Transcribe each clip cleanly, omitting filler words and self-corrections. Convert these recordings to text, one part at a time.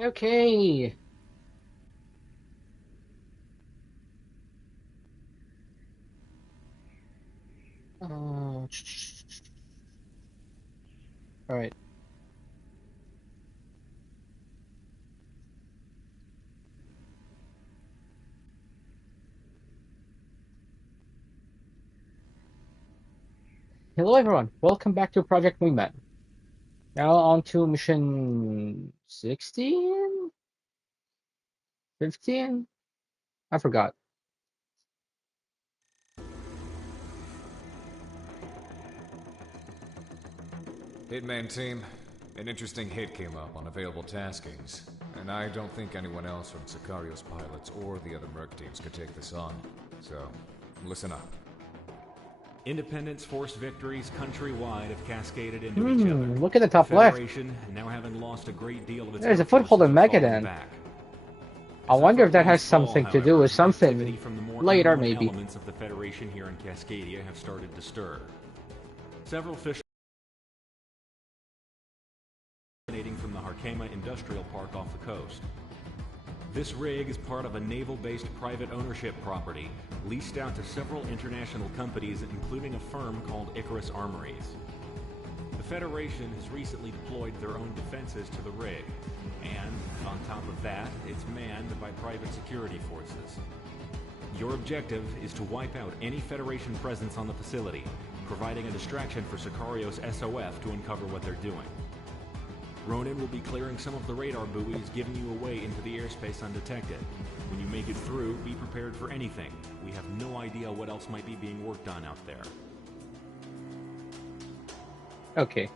Okay. All right. Hello, everyone. Welcome back to Project Wingman. Now on to mission 16? 15? I forgot. Hitman team, an interesting hit came up on available taskings, and I don't think anyone else from Sicario's pilots or the other merc teams could take this on. So, listen up. Independence Force victories countrywide have cascaded into each other. Look at the top the Federation, left. now having lost a great deal of its There's a foothold in Megadan. back. I wonder if that has Fall, something to however, do with something activity from the more later, unknown maybe. elements of the Federation here in Cascadia have started to stir. Several fish emanating from the Harkema Industrial Park off the coast. This rig is part of a naval-based private ownership property leased out to several international companies, including a firm called Icarus Armories. The Federation has recently deployed their own defenses to the rig, and on top of that, it's manned by private security forces. Your objective is to wipe out any Federation presence on the facility, providing a distraction for Sicario's SOF to uncover what they're doing. Ronin will be clearing some of the radar buoys, giving you a way into the airspace undetected. When you make it through, be prepared for anything. We have no idea what else might be being worked on out there. Okay.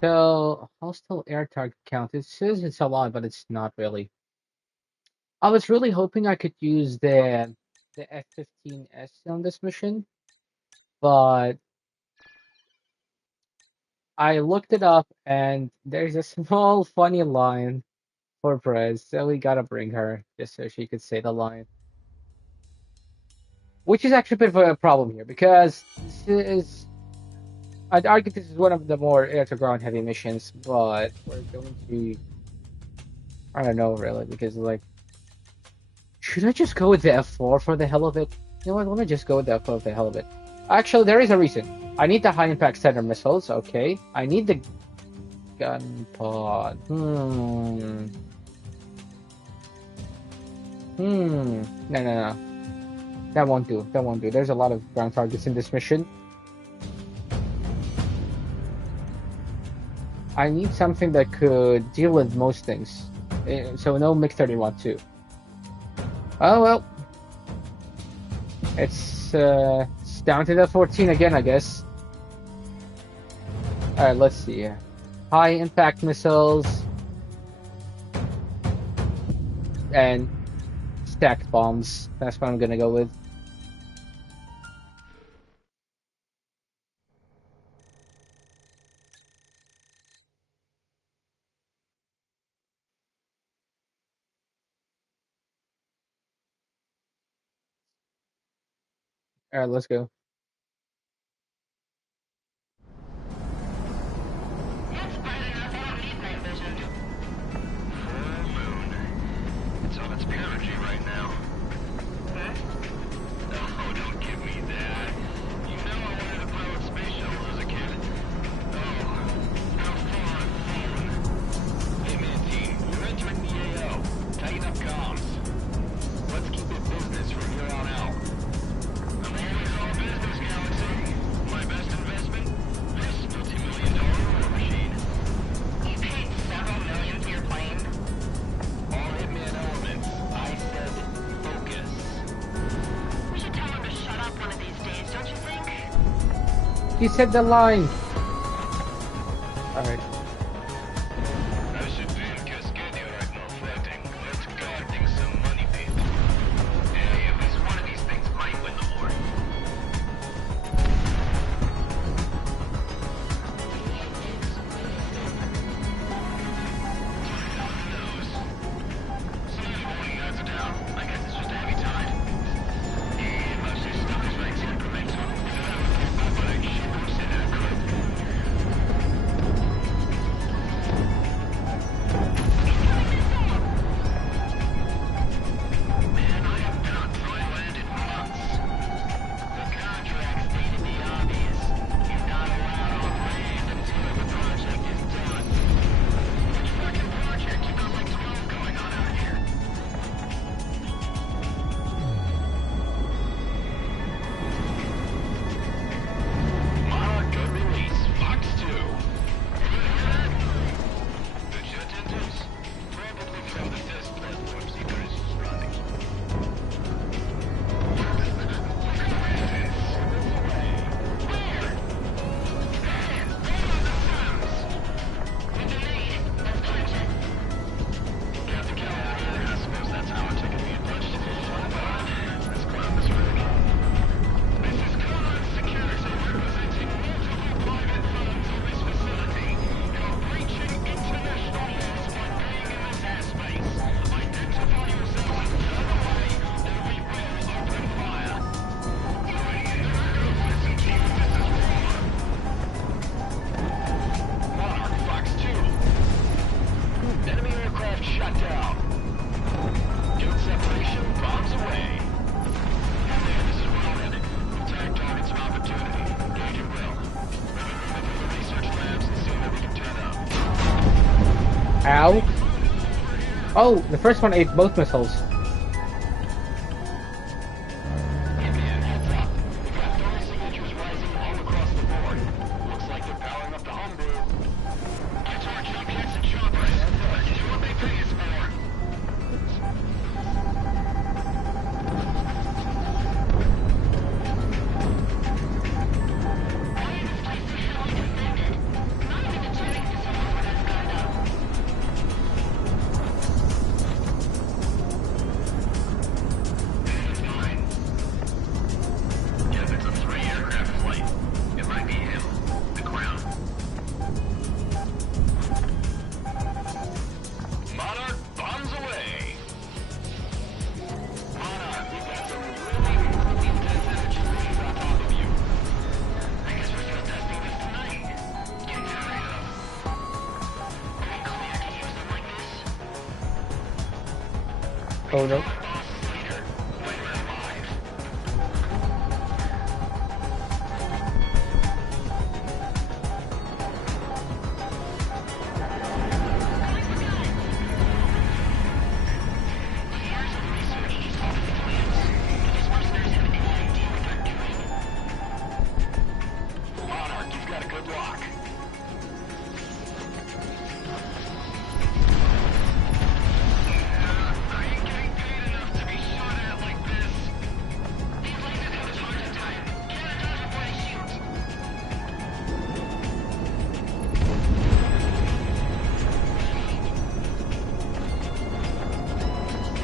So, hostile air target count. It says it's a lot, but it's not really. I was really hoping I could use the F-15S on this mission, but I looked it up and there's a small funny line for Perez, so we gotta bring her just so she could say the line. Which is actually a bit of a problem here because this is, I'd argue this is one of the more air-to-ground heavy missions, but we're going to, I don't know really, because like, should I just go with the F4 for the hell of it? You know what, let me just go with the F4 for the hell of it. Actually, there is a reason. I need the high-impact center missiles, okay. I need the gun pod. No. That won't do. That won't do. There's a lot of ground targets in this mission. I need something that could deal with most things. So no MiG-31 too. Oh well. It's down to the 14 again, I guess. Alright, let's see. High impact missiles. And stacked bombs. That's what I'm gonna go with. Alright, let's go. That's bright enough. I don't need night vision. Full moon. It's on its perigee right now. Huh? Oh, don't give me that. You know I wanted to pilot space shuttles as a kid. Oh, how far I've fallen. Hey, man, team, we're entering the AO. Tighten up comms. Let's keep it business from here on out. I'm always all business, Galaxy. My best investment? This multi-million-dollar war machine. You paid several million for your plane? All Hitman elements. I said focus. We should tell him to shut up one of these days, don't you think? He said the line. Alright. I should be in Cascadia right now fighting. Let's guarding some money pit. Hey, at least one of these things might win the war. That's down. I guess it's just a heavy tide. Yeah, most of this stuff is right temperamental. But I sure said I could. down. Guild separation, bombs away. Hitman, this is Wingman. Attack targets of opportunity. Engage at will. Moving through the research labs and seeing what we can turn up. Ow. Oh, the first one ate both missiles. Hitman, heads up. We've got thermal signatures rising all across the board. Looks like they're powering up the homebrew. Get to our junkets and choppers. Let's do what they pay us for. Yes, it's a 3-aircraft flight. It might be him. The Crown. Monarch, bombs away! Monarch, we've got some really intense energy rays on top of you. I guess we're field testing this tonight. Getting tired of. Are we clear to use them like this? Oh no. Boss later, when we're alive. Years of research just off the plans. Do these mercenaries have any idea what they're doing? Monarch, you've got a good lock. I ain't getting paid enough to be shot at like this. These lasers have a target time. Can't dodge before they shoot.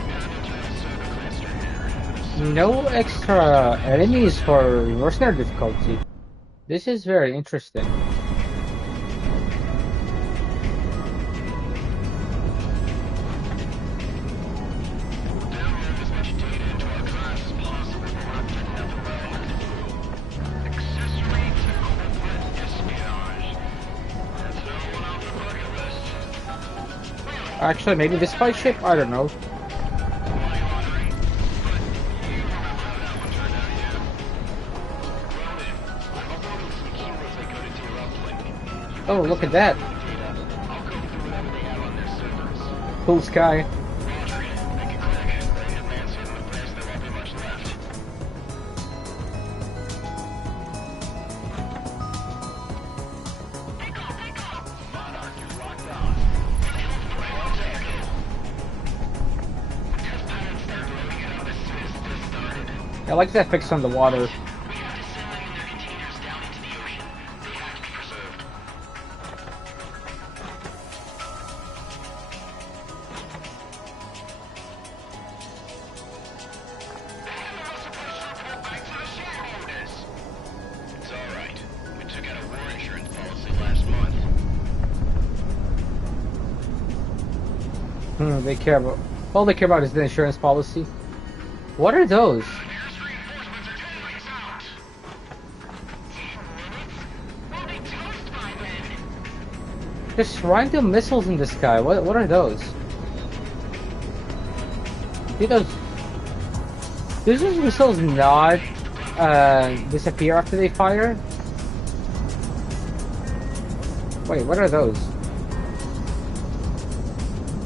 Got an internal server cluster here. No extra enemies for mercenary difficulty. This is very interesting. Download as much data into our drives as possible, but we're not getting nothing well. Accessory to corporate espionage. That's another one off the bucket list. Actually, maybe the spy ship? I don't know. Money laundering? But you remember how that one turned out, yeah? Ronan, I'm uploading some keywords I coded to your uplink. Oh, look at that. Data. I'll go through whatever they have on their servers. Cool sky. Roger. Make it quick. Ready to advance in the press, there won't be much left. Monarch, you're locked on. Test pilots started loading it up as soon as this started. I like that fix on the water. We have to send them in their containers down into the ocean. They have to be preserved. Back to the shareholders. It's all right. We took out a war insurance policy last month. They care about. All they care about is the insurance policy. What are those? Nearest reinforcements are 10 weeks out. 10 minutes? We'll be toast by then. Just random missiles in the sky. What are those? Do those missiles not disappear after they fire? Wait, what are those?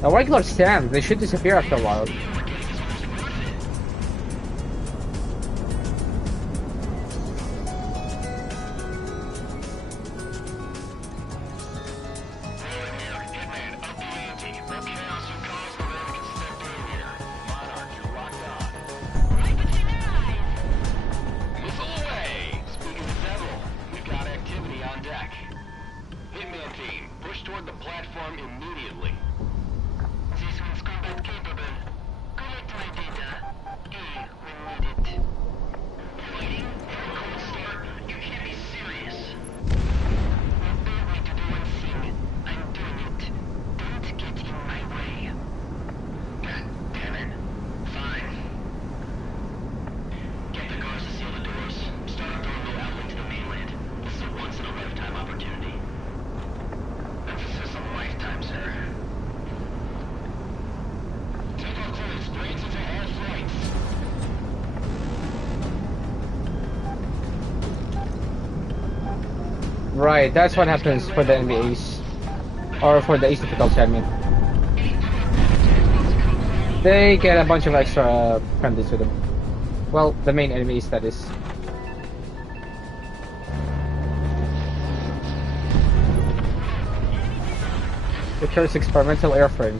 A regular stand. They should disappear after a while. Hitman, up the ante. More chaos you cause, the more we can step through here. Monarch, you're locked on. Right between their eyes. Missile away! Speaking of devil, we've got activity on deck. Hitman team, push toward the platform immediately. This one's combat capable. Rates into all flights. Right, that's what happens for the enemy ace. Or for the ace difficulty, I mean. They get a bunch of extra friendlies with them. Well, the main enemy ace, that is. The curse experimental airframe.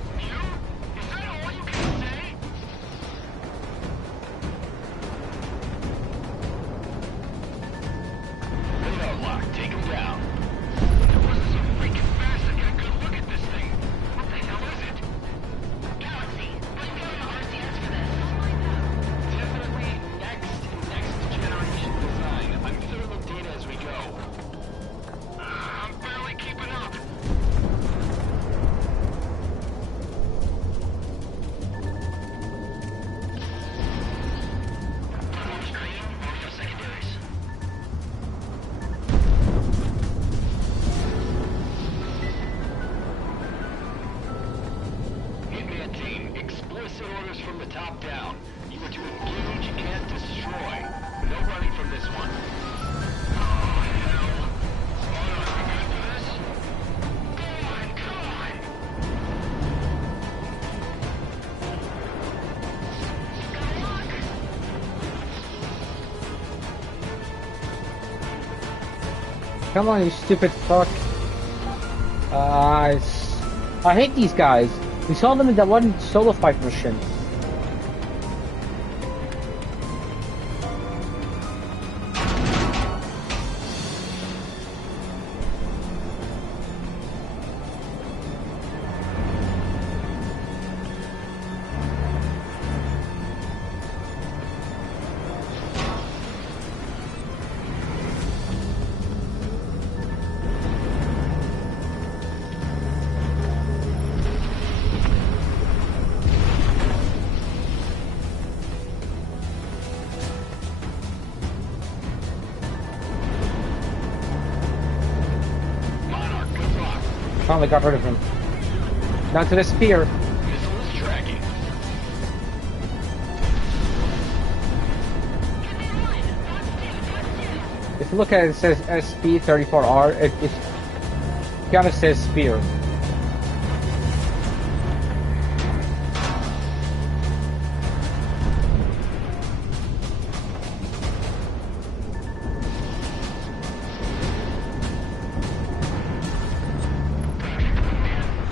Radar lock, take him down. That wasn't so freaking fast. I got a good look at this thing. What the hell is it? Galaxy, blame me on the RCS for this. Definitely next generation design. I'm throwing data as we go. I'm barely keeping up. Hitman team, explicit orders from the top down. You are to engage and destroy. No running from this one. Oh, hell. Hold on, we good for this? Go on, come on. Come on, you stupid fuck. I hate these guys. We saw them in that one solo fight mission. Monarch, good luck. Finally got rid of him. Down to the spear. Missile is tracking. If you look at it, it says SP-34R. It kind of says spear.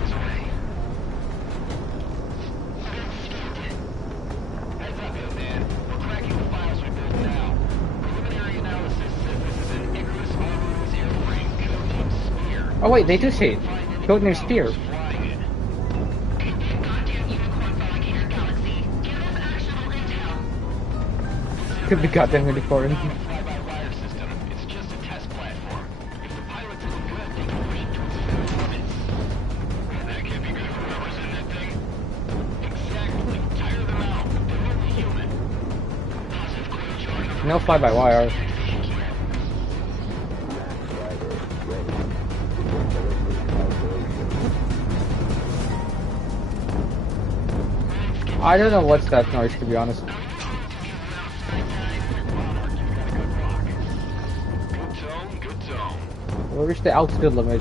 It's away. Heads up, Hitman. We're cracking the files we built now. Preliminary analysis says this is an Icarus Armor's airframe, codenamed Spear. Oh wait, they do say it. Codename Spear. Flying it. Goddamn unicorn flying here, Galaxy. Give us actionable intel. Could be goddamn unicorn. Fly-by-wire system. It's just a test platform. If the pilots look good, they can push it to its limits. That can't be good for whoever's in that thing. Exactly. Tire them out. They're only human. Positive coil charge. No fly-by-wire. I don't know what's that noise, to be honest. Good tone, good tone. Where's the altitude limit?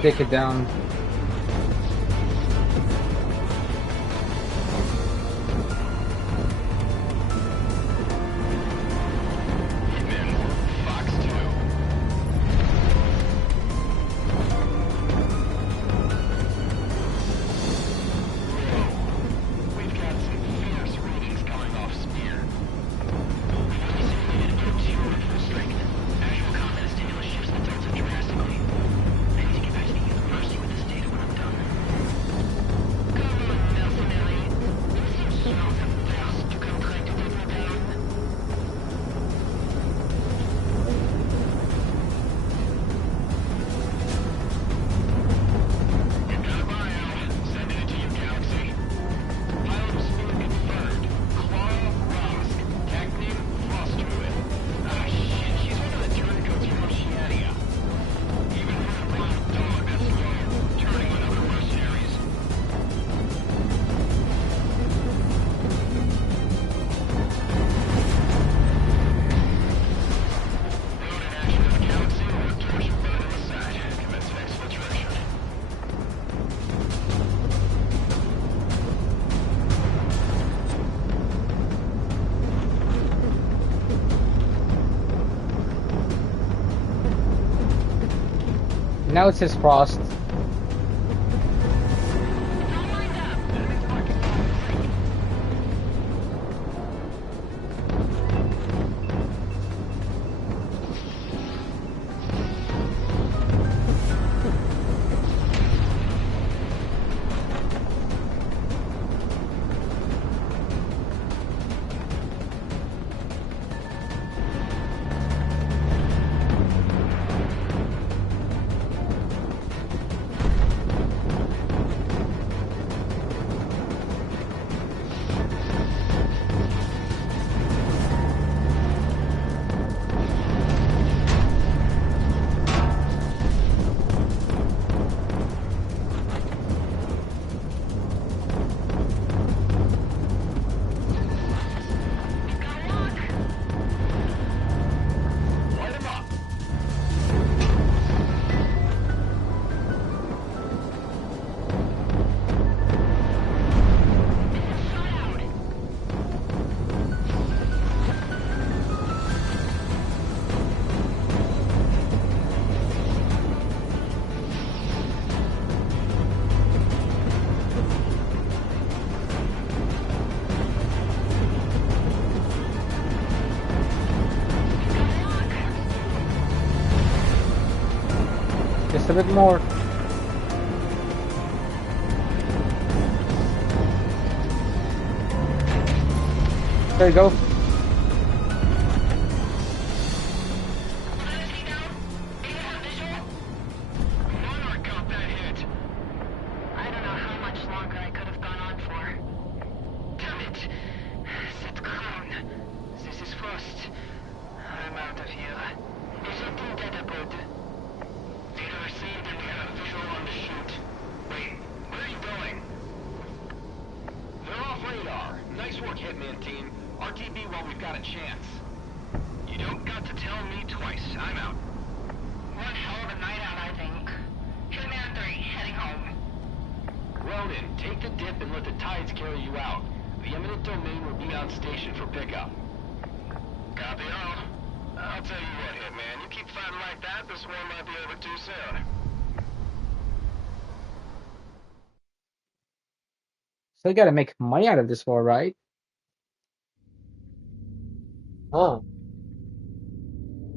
Take it down. Hitman, Fox 2. We've got some fierce readings coming off Spear. Simulated Group 0 at full strength. Actual combat stimulus shifts the delta drastically. I need to get back to the university with this now it says Frost. Light him up. Just a bit more. There you go. Monarch got that hit. I don't know how much longer I could have gone on for. Damn it. Sit down. This is Frost. I'm out of here. Isn't that good? Data received and we have a visual on the chute. Wait, where are you going? They're off radar. Nice work, Hitman team. RTB while we've got a chance. You don't got to tell me twice. I'm out. One hell of a night out, I think. Hitman 3, heading home. Ronan, take the dip and let the tides carry you out. The eminent domain will be on station for pickup. Copy all. I'll tell you what, Hitman. You keep fighting like that, this war might be over too soon. Still gotta make money out of this war, right? Oh,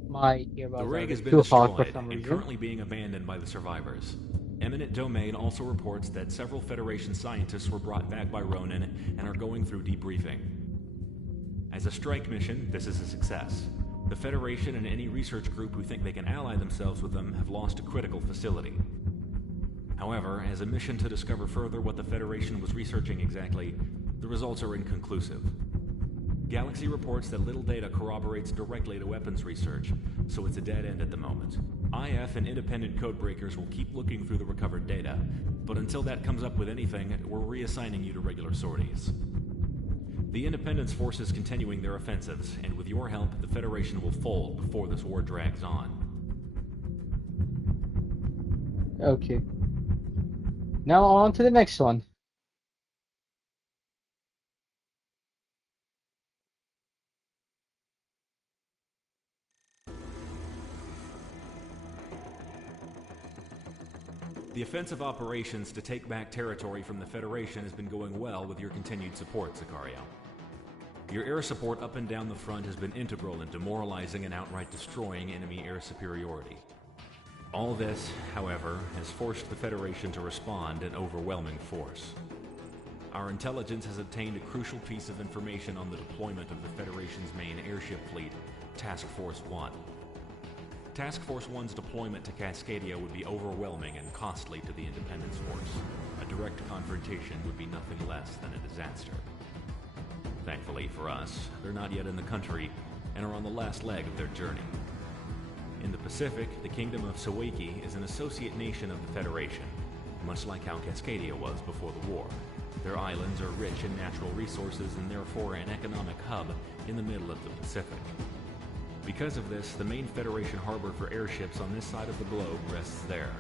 my The earbuds are a rig has bit been too hot for destroyed some and reason. currently being abandoned by the survivors. Eminent Domain also reports that several Federation scientists were brought back by Ronan and are going through debriefing. As a strike mission, this is a success. The Federation and any research group who think they can ally themselves with them have lost a critical facility. However, as a mission to discover further what the Federation was researching exactly, the results are inconclusive. Galaxy reports that little data corroborates directly to weapons research, so it's a dead end at the moment. IF and independent codebreakers will keep looking through the recovered data, but until that comes up with anything, we're reassigning you to regular sorties. The Independence force is continuing their offensives, and with your help, the Federation will fold before this war drags on. Okay. Now on to the next one. The offensive operations to take back territory from the Federation has been going well with your continued support, Sicario. Your air support up and down the front has been integral in demoralizing and outright destroying enemy air superiority. All this, however, has forced the Federation to respond in overwhelming force. Our intelligence has obtained a crucial piece of information on the deployment of the Federation's main airship fleet, Task Force 1. Task Force 1's deployment to Cascadia would be overwhelming and costly to the Independence Force. A direct confrontation would be nothing less than a disaster. Thankfully for us, they're not yet in the country and are on the last leg of their journey. In the Pacific, the Kingdom of Sawaki is an associate nation of the Federation, much like how Cascadia was before the war. Their islands are rich in natural resources and therefore an economic hub in the middle of the Pacific. Because of this, the main Federation harbor for airships on this side of the globe rests there.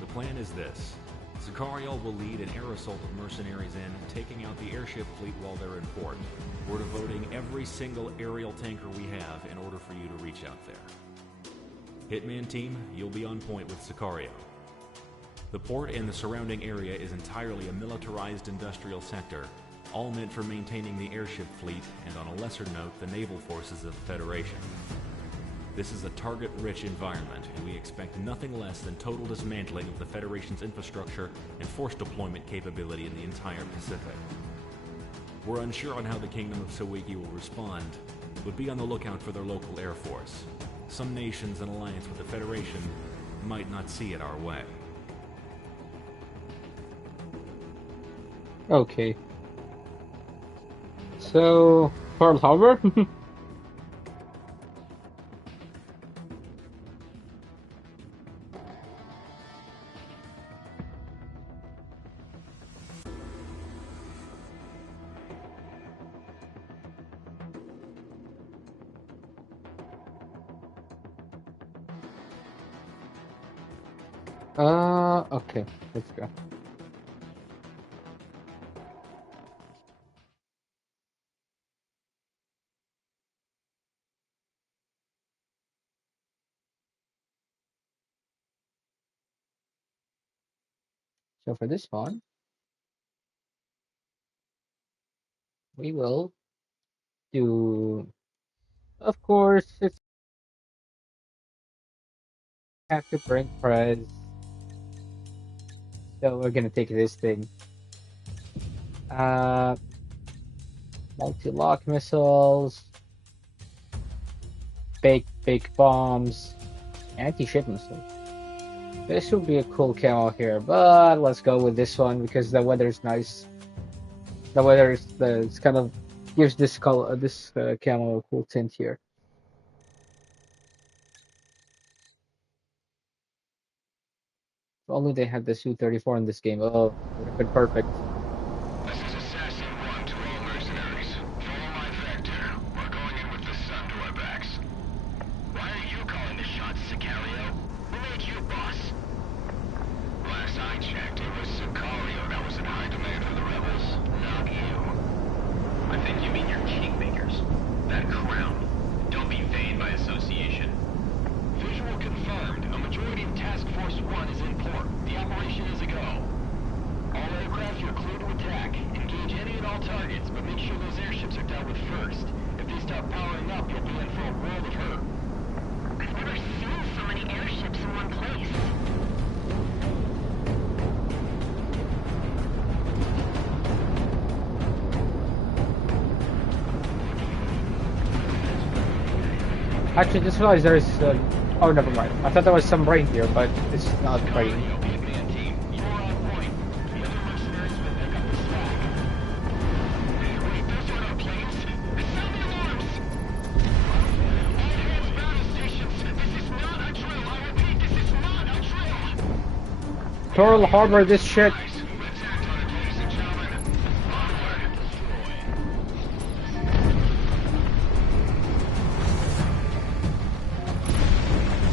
The plan is this. Sicario will lead an air assault of mercenaries in, taking out the airship fleet while they're in port. We're devoting every single aerial tanker we have in order for you to reach out there. Hitman team, you'll be on point with Sicario. The port and the surrounding area is entirely a militarized industrial sector, all meant for maintaining the airship fleet and, on a lesser note, the naval forces of the Federation. This is a target-rich environment, and we expect nothing less than total dismantling of the Federation's infrastructure and force deployment capability in the entire Pacific. We're unsure on how the Kingdom of Sawiki will respond, but be on the lookout for their local air force. Some nations in alliance with the Federation might not see it our way. Okay. So, Pearl Harbor? Okay, let's go. So for this one, we will do, of course, it's have to print press. So we're gonna take this thing. Uh, multi-lock missiles, bake bombs, anti-ship missiles. This would be a cool camo here, but let's go with this one because the weather's nice. The weather is it's kind of gives this color, this camo a cool tint here. If only they had the Su-34 in this game. Oh, would have been perfect. This is Assassin 1 to all mercenaries. Follow my vector. We're going in with the sun to our backs. Why are you calling the shots, Sicario? Who made you boss? Last I checked, it was Sicario that was in high demand for the rebels, not you. I think you mean your kingmakers. That crown. Don't be vain by association. Visual confirmed. A majority of Task Force 1 is in port. The operation is a go. All aircraft, you're clear to attack. Engage any and all targets, but make sure those airships are dealt with first. If they start powering up, you'll be in for a world of hurt. I've never seen so many airships in one place. Actually, just realized there is. Oh, never mind. I thought there was some rain here, but it's not rain. Wingman team, you're on point. The other mercenaries will pick up the slack. Hey, wait, those aren't our planes. Sound the alarms! All hands battle stations. This is not a drill. I repeat, this is not a drill. Pearl Harbor, this shit. Let's act on it, ladies and gentlemen. Onward and destroy.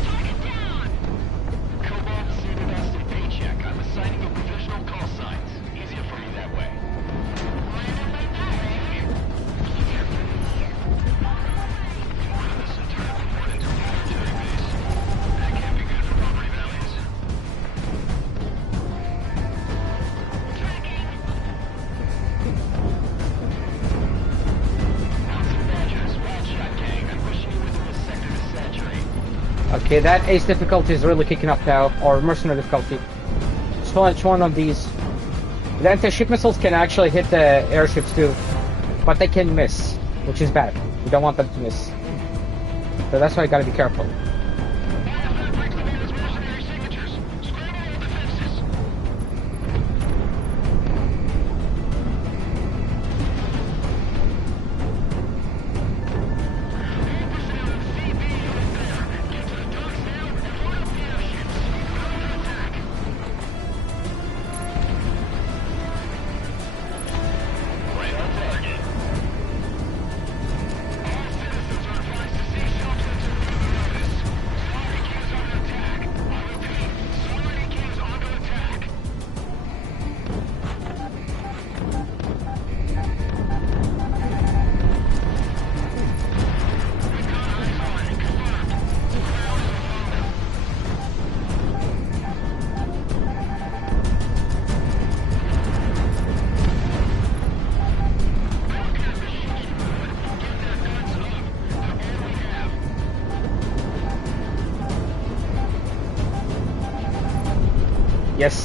Target down! Cobalt, Pseudodust, and Paycheck. I'm assigning you provisional call signs. Easier for me that way. Landed like that, eh? This entire report into a military base. That can't be good for property values. Tracking! Mountain Badgers, wild shot gang. I'm pushing you within this sector to saturate. Okay, that ace difficulty is really kicking up now, or mercenary difficulty. It's one of these. The anti-ship missiles can actually hit the airships too, but they can miss, which is bad. We don't want them to miss. So that's why I gotta be careful. Break the those mercenary signatures. Scramble all defenses. Right on target. All citizens are advised to stay sheltered until further notice.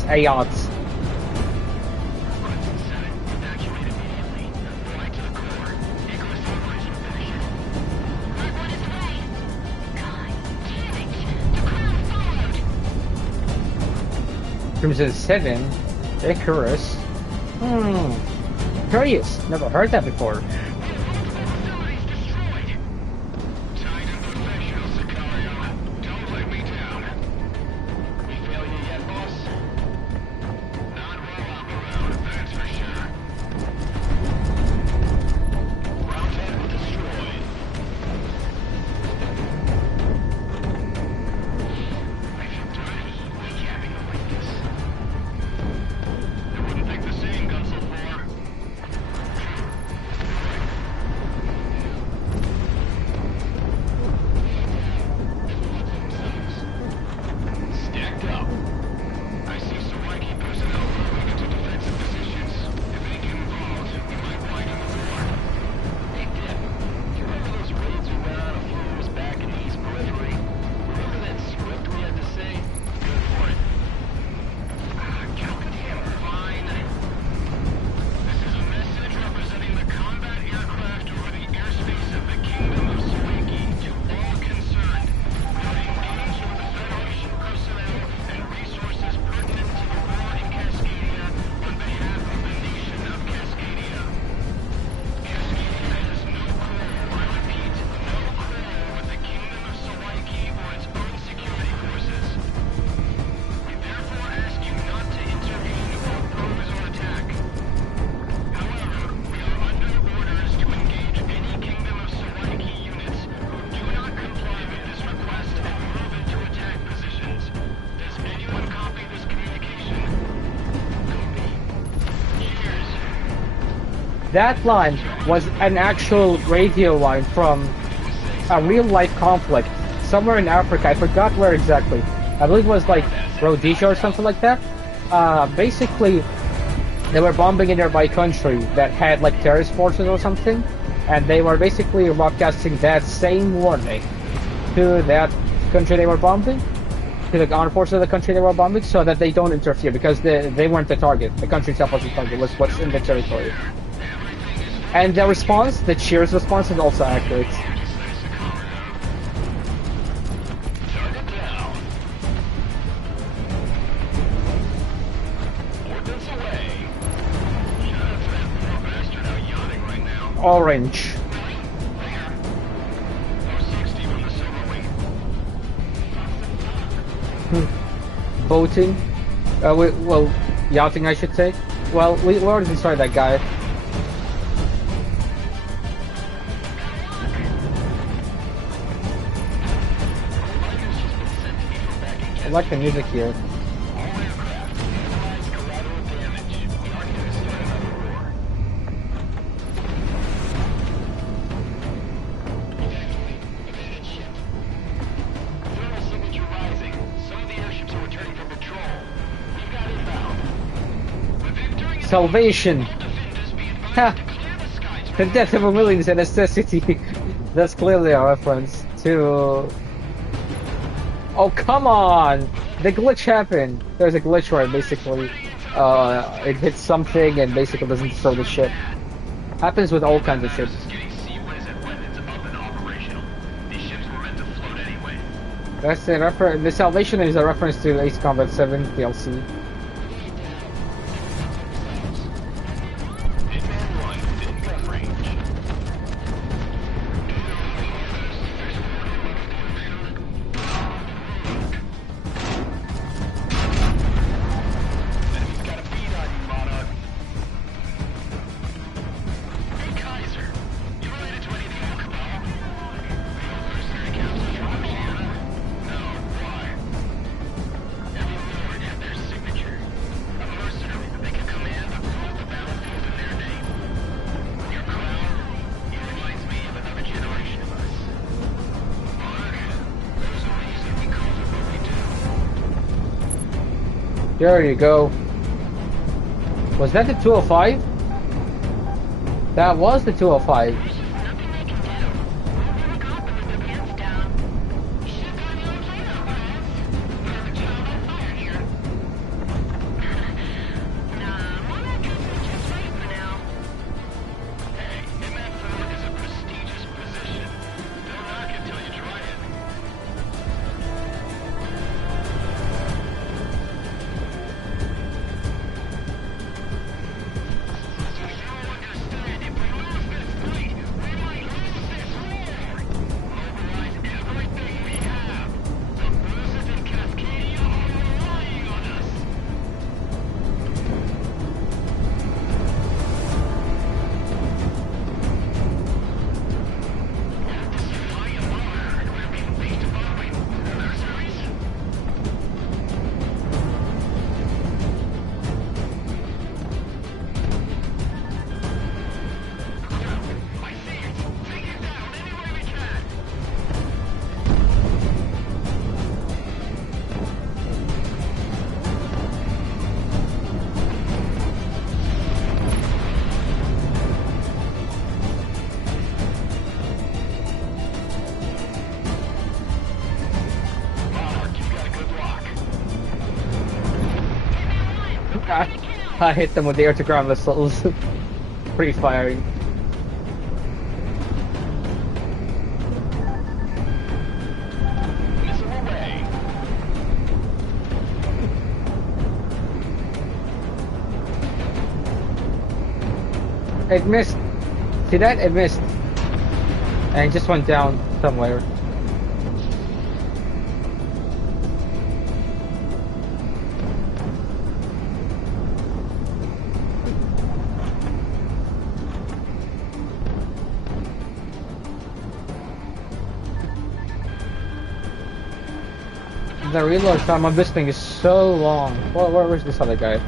It's a yacht. Evacuate immediately. Fly to the core. Egress operation finished. But what is away? God damn it! The crowd followed! Crimson 7. Icarus. Curious. Never heard that before. Facilities destroyed! Tight and professional, Sicario. Don't let me down. We failure yet, boss? Not while I'm around, that's for sure. Ground vehicle destroyed. I feel dirty recapping it like this. I wouldn't think the same, Gunsel 4. Stacked up. I see Sawaiki personnel moving into defensive positions. If they get involved, we might widen the war. Hey, Dip, do you remember those raids we went on a few years back in the East Periphery? Remember that script we had to say? Good for it. Goddamn, fine. This is a message representing the combat aircraft over the airspace of the Kingdom of Sawaiki to all concerned. We are engaged with the Federation personnel and resources pertinent to the war in Cascadia on behalf of the nation of Cascadia. Cascadia has no quarrel, I repeat, no quarrel with the Kingdom of Sawaiki or its own security forces. We therefore ask you not to intervene or oppose or attack. However, we are under orders to engage any Kingdom of Sawaiki units who do not comply with this request and move into attack positions. Does anyone copy this communication? Copy. Cheers. That line was an actual radio line from a real-life conflict somewhere in Africa. I forgot where exactly. I believe it was like Rhodesia or something like that. Basically, they were bombing a nearby country that had like terrorist forces or something, and they were basically broadcasting that same warning to that country they were bombing, to the armed forces of the country they were bombing, so that they don't interfere because they weren't the target. The country itself was the target. It was what's in the territory. And the response, the Cheers response, is also accurate. Target down. Ordnance away. Shout out to that poor bastard out yawning right now. Orange. There. 460 from the Silver Wing. Boating. Well, yachting, I should say. Well, we already destroyed that guy. Reminders just been sent to me from back in I like the music here. All aircraft, minimize collateral damage. We aren't going to start another war. Evacuate. Evaded ship. Thermal signature rising. Some of the airships are returning from patrol. We've got inbound. The victory is Salvation. all defenders be advised Ha! to clear the skies. The death of a million is a necessity. That's clearly a reference to... Oh, come on! The glitch happened. There's a glitch where basically it hits something and basically doesn't destroy the ship. Happens with all kinds of ships. Getting Seaways and weapons up and operational. These ships were meant to float anyway. That's the reference. The Salvation is a reference to Ace Combat 7 DLC. Hitman 1 within gun range. Enemy's got a bead on you, Monarch. Hey, Kaiser. You related to any of the old cabal? The old mercenary council from Louisiana? No, why? Every lord had their signature. A mercenary that they could command that ruled the battlefield in their name. Your crown, it reminds me of another generation of us. Monarch, there's a reason we call it what we do. There you go. Was that the 205? That was the 205. Nothing they can do. We'll got them with their pants down. You should have gone the other way though, guys. We're the job on fire here. I hit them with the air-to-ground missiles. Pretty fiery. Missile away. It missed. See that? It missed. And it just went down somewhere. The reload time on this thing is so long. Where's this other guy?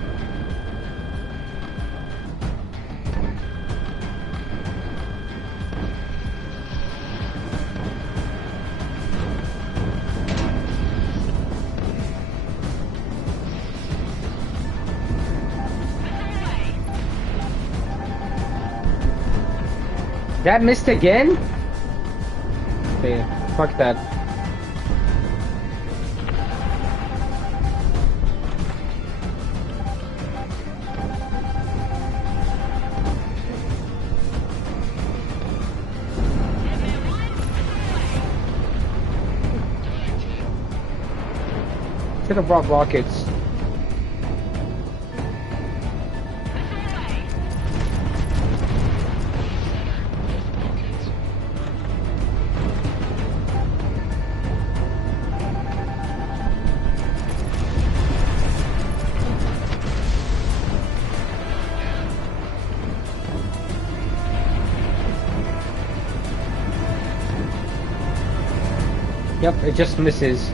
That missed again? Okay, fuck that. Should have brought rockets. Yep, it just misses.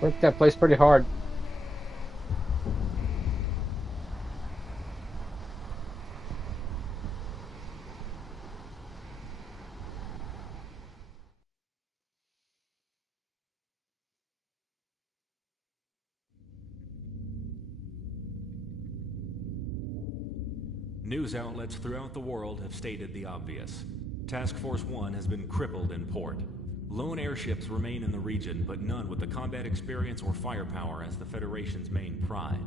Worked that place pretty hard. News outlets throughout the world have stated the obvious. Task Force 1 has been crippled in port. Lone airships remain in the region, but none with the combat experience or firepower as the Federation's main pride.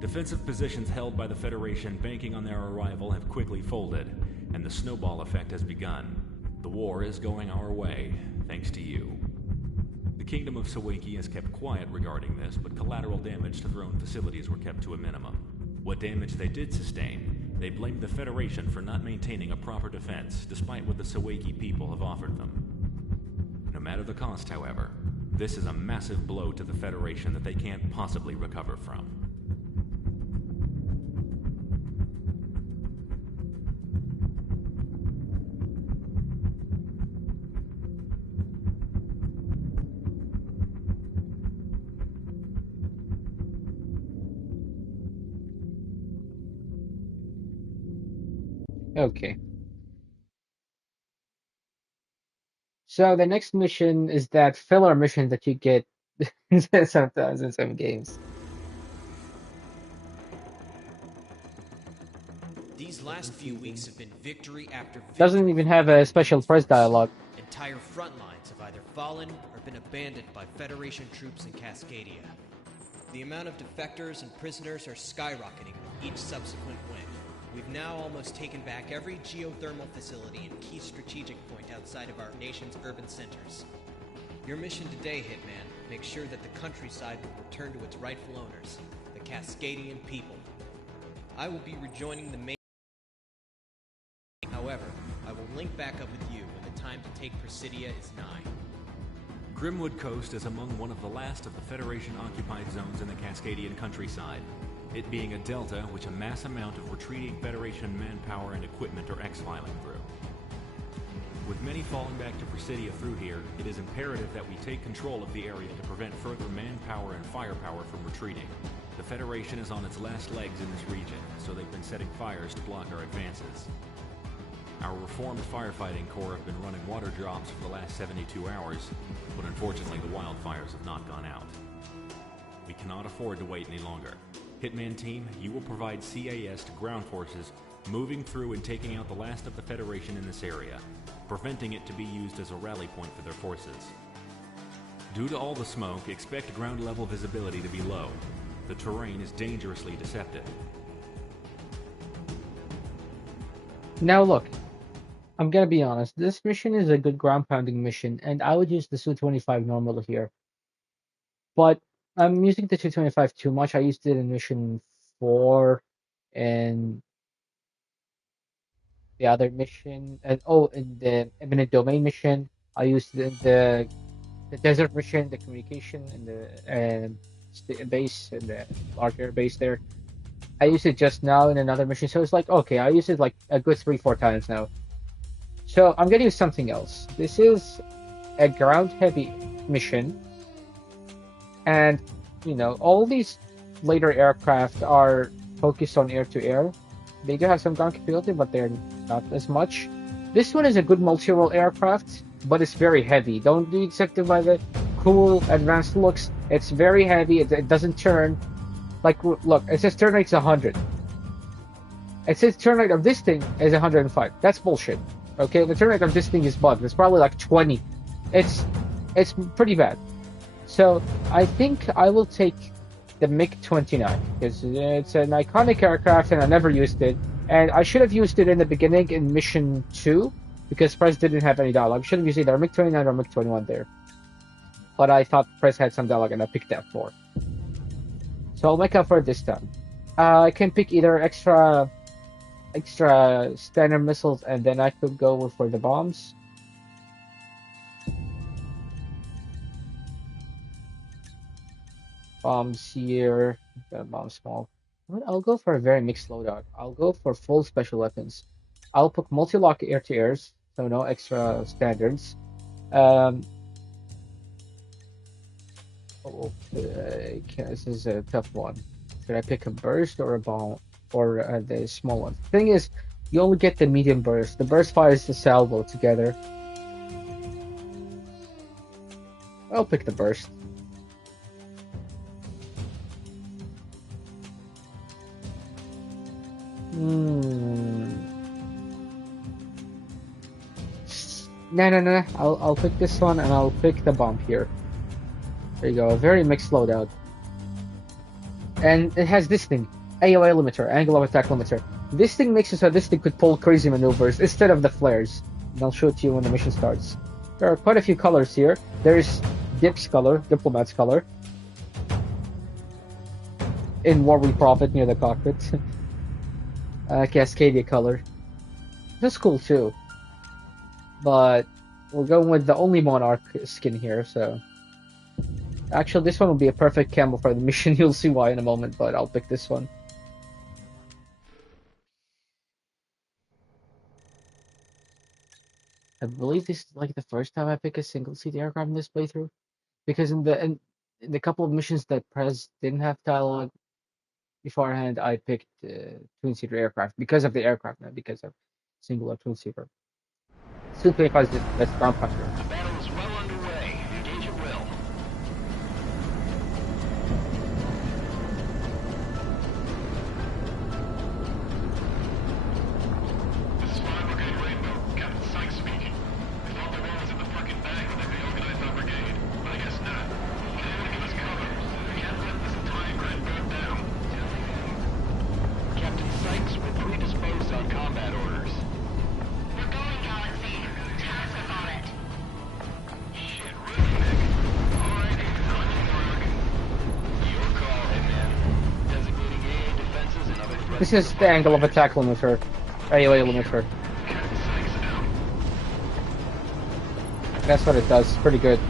Defensive positions held by the Federation banking on their arrival have quickly folded, and the snowball effect has begun. The war is going our way, thanks to you. The Kingdom of Sawaki has kept quiet regarding this, but collateral damage to their own facilities were kept to a minimum. What damage they did sustain, they blamed the Federation for not maintaining a proper defense, despite what the Sawaki people have offered them. No matter the cost, however, this is a massive blow to the Federation that they can't possibly recover from. Okay. So the next mission is that filler mission that you get sometimes in some games. These last few weeks have been victory after victory. Doesn't even have a special press dialogue. Entire front lines have either fallen or been abandoned by Federation troops in Cascadia. The amount of defectors and prisoners are skyrocketing with each subsequent win. We've now almost taken back every geothermal facility and key strategic point outside of our nation's urban centers. Your mission today, Hitman, make sure that the countryside will return to its rightful owners, the Cascadian people. I will be rejoining the main. However, I will link back up with you when the time to take Presidia is nigh. Grimwood Coast is among one of the last of the Federation-occupied zones in the Cascadian countryside, it being a delta which a mass amount of retreating Federation manpower and equipment are exfiling through. With many falling back to Presidia through here, it is imperative that we take control of the area to prevent further manpower and firepower from retreating. The Federation is on its last legs in this region, so they've been setting fires to block our advances. Our reformed firefighting corps have been running water drops for the last 72 hours, but unfortunately the wildfires have not gone out. We cannot afford to wait any longer. Hitman Team, you will provide CAS to ground forces, moving through and taking out the last of the Federation in this area, preventing it to be used as a rally point for their forces. Due to all the smoke, expect ground level visibility to be low. The terrain is dangerously deceptive. Now look, I'm gonna be honest, this mission is a good ground pounding mission, and I would use the Su-25 normal here. But I'm using the 225 too much. I used it in mission 4 and the other mission, and in the eminent domain mission, I used the desert mission, the communication, and the base and the large air base there. I used it just now in another mission, so it's like okay, I used it like a good 3-4 times now. So I'm gonna use something else. This is a ground heavy mission. And, all these later aircraft are focused on air-to-air. They do have some ground capability, but they're not as much. This one is a good multi-role aircraft, but it's very heavy. Don't be deceptive by the cool, advanced looks. It's very heavy. It doesn't turn. Like, look, it says turn rate's 100. It says turn rate of this thing is 105. That's bullshit. Okay, the turn rate of this thing is bugged. It's probably like 20. It's pretty bad. So I think I will take the MiG-29 because it's an iconic aircraft and I never used it. And I should have used it in the beginning in Mission 2 because Prez didn't have any dialogue. I should have used either MiG-29 or MiG-21 there. But I thought Prez had some dialogue and I picked that 4. So I'll make up for it this time. I can pick either extra standard missiles and then I could go for the bombs. Bombs here, bomb small. I'll go for a very mixed loadout. I'll go for full special weapons. I'll put multi-lock air-to-airs, so no extra standards. This is a tough one. Should I pick a burst or a bomb or the small one? The thing is, you only get the medium burst. The burst fires the salvo together. I'll pick the burst. No. I'll pick this one and I'll pick the bomb here. There you go. A very mixed loadout. And it has this thing. AOA limiter, angle of attack limiter. This thing makes it so this thing could pull crazy maneuvers instead of the flares. And I'll show it to you when the mission starts. There are quite a few colors here. There's Dip's color, Diplomat's color. In War We Profit near the cockpit. Cascadia color. That's cool too. But we're going with the only Monarch skin here, so... Actually, this one will be a perfect camo for the mission. You'll see why in a moment, but I'll pick this one. I believe this is like the first time I pick a single-seat aircraft in this playthrough. Because in the couple of missions that Prez didn't have dialogue beforehand, I picked twin-seater aircraft because of the aircraft, not because of single or twin-seater. Su-25 is just the best ground pounder. The battle is well underway. Engage at will. This is 5 Brigade Rainbow. Captain Sykes speaking. We thought the war was in the fucking bag when they reorganized our brigade, but I guess not. Anyone give us cover. We can't let this entire grid burn down. Captain Sykes, we're predisposed on combat orders. We're going, Galaxy. Task us on it. This is the angle of attack limiter. AOA limiter. That's what it does. It's pretty good.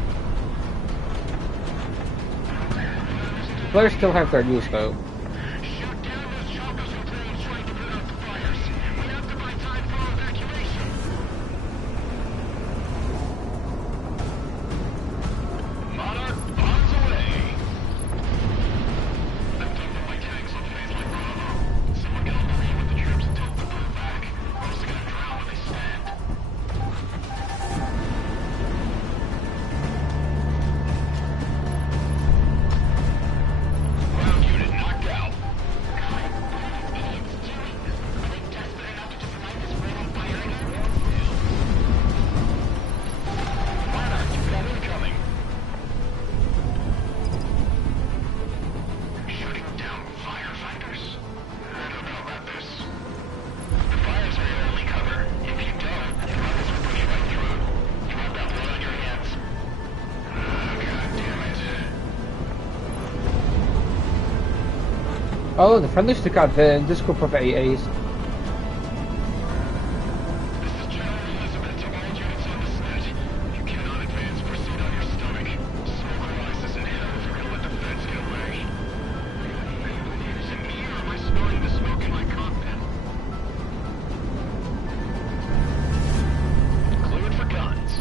The players still have their use though. Shoot down those choppers and planes trying to put out the fires. We have to buy time for evacuation. Monarch, bombs away. I'm done with my tanks on phase like Bravo. Someone get on the lane with the troops and tell them to pull back. Or else they're gonna drown when they stand. Ground unit knocked out. Monarch, you've got incoming. Shooting down firefighters? I don't know about this. The fires are your only cover. If you don't, the rockets will push right through. You have got blood on your hands. God damn it. Oh, the friendlies took out this group of AAs. This is General Elizabeth to all units on the set. You cannot advance. Proceed on your stomach. Smoke rises in hell if you're gonna let the feds get away. Is it me or am I smelling the smoke in my cockpit? Cleared for guns.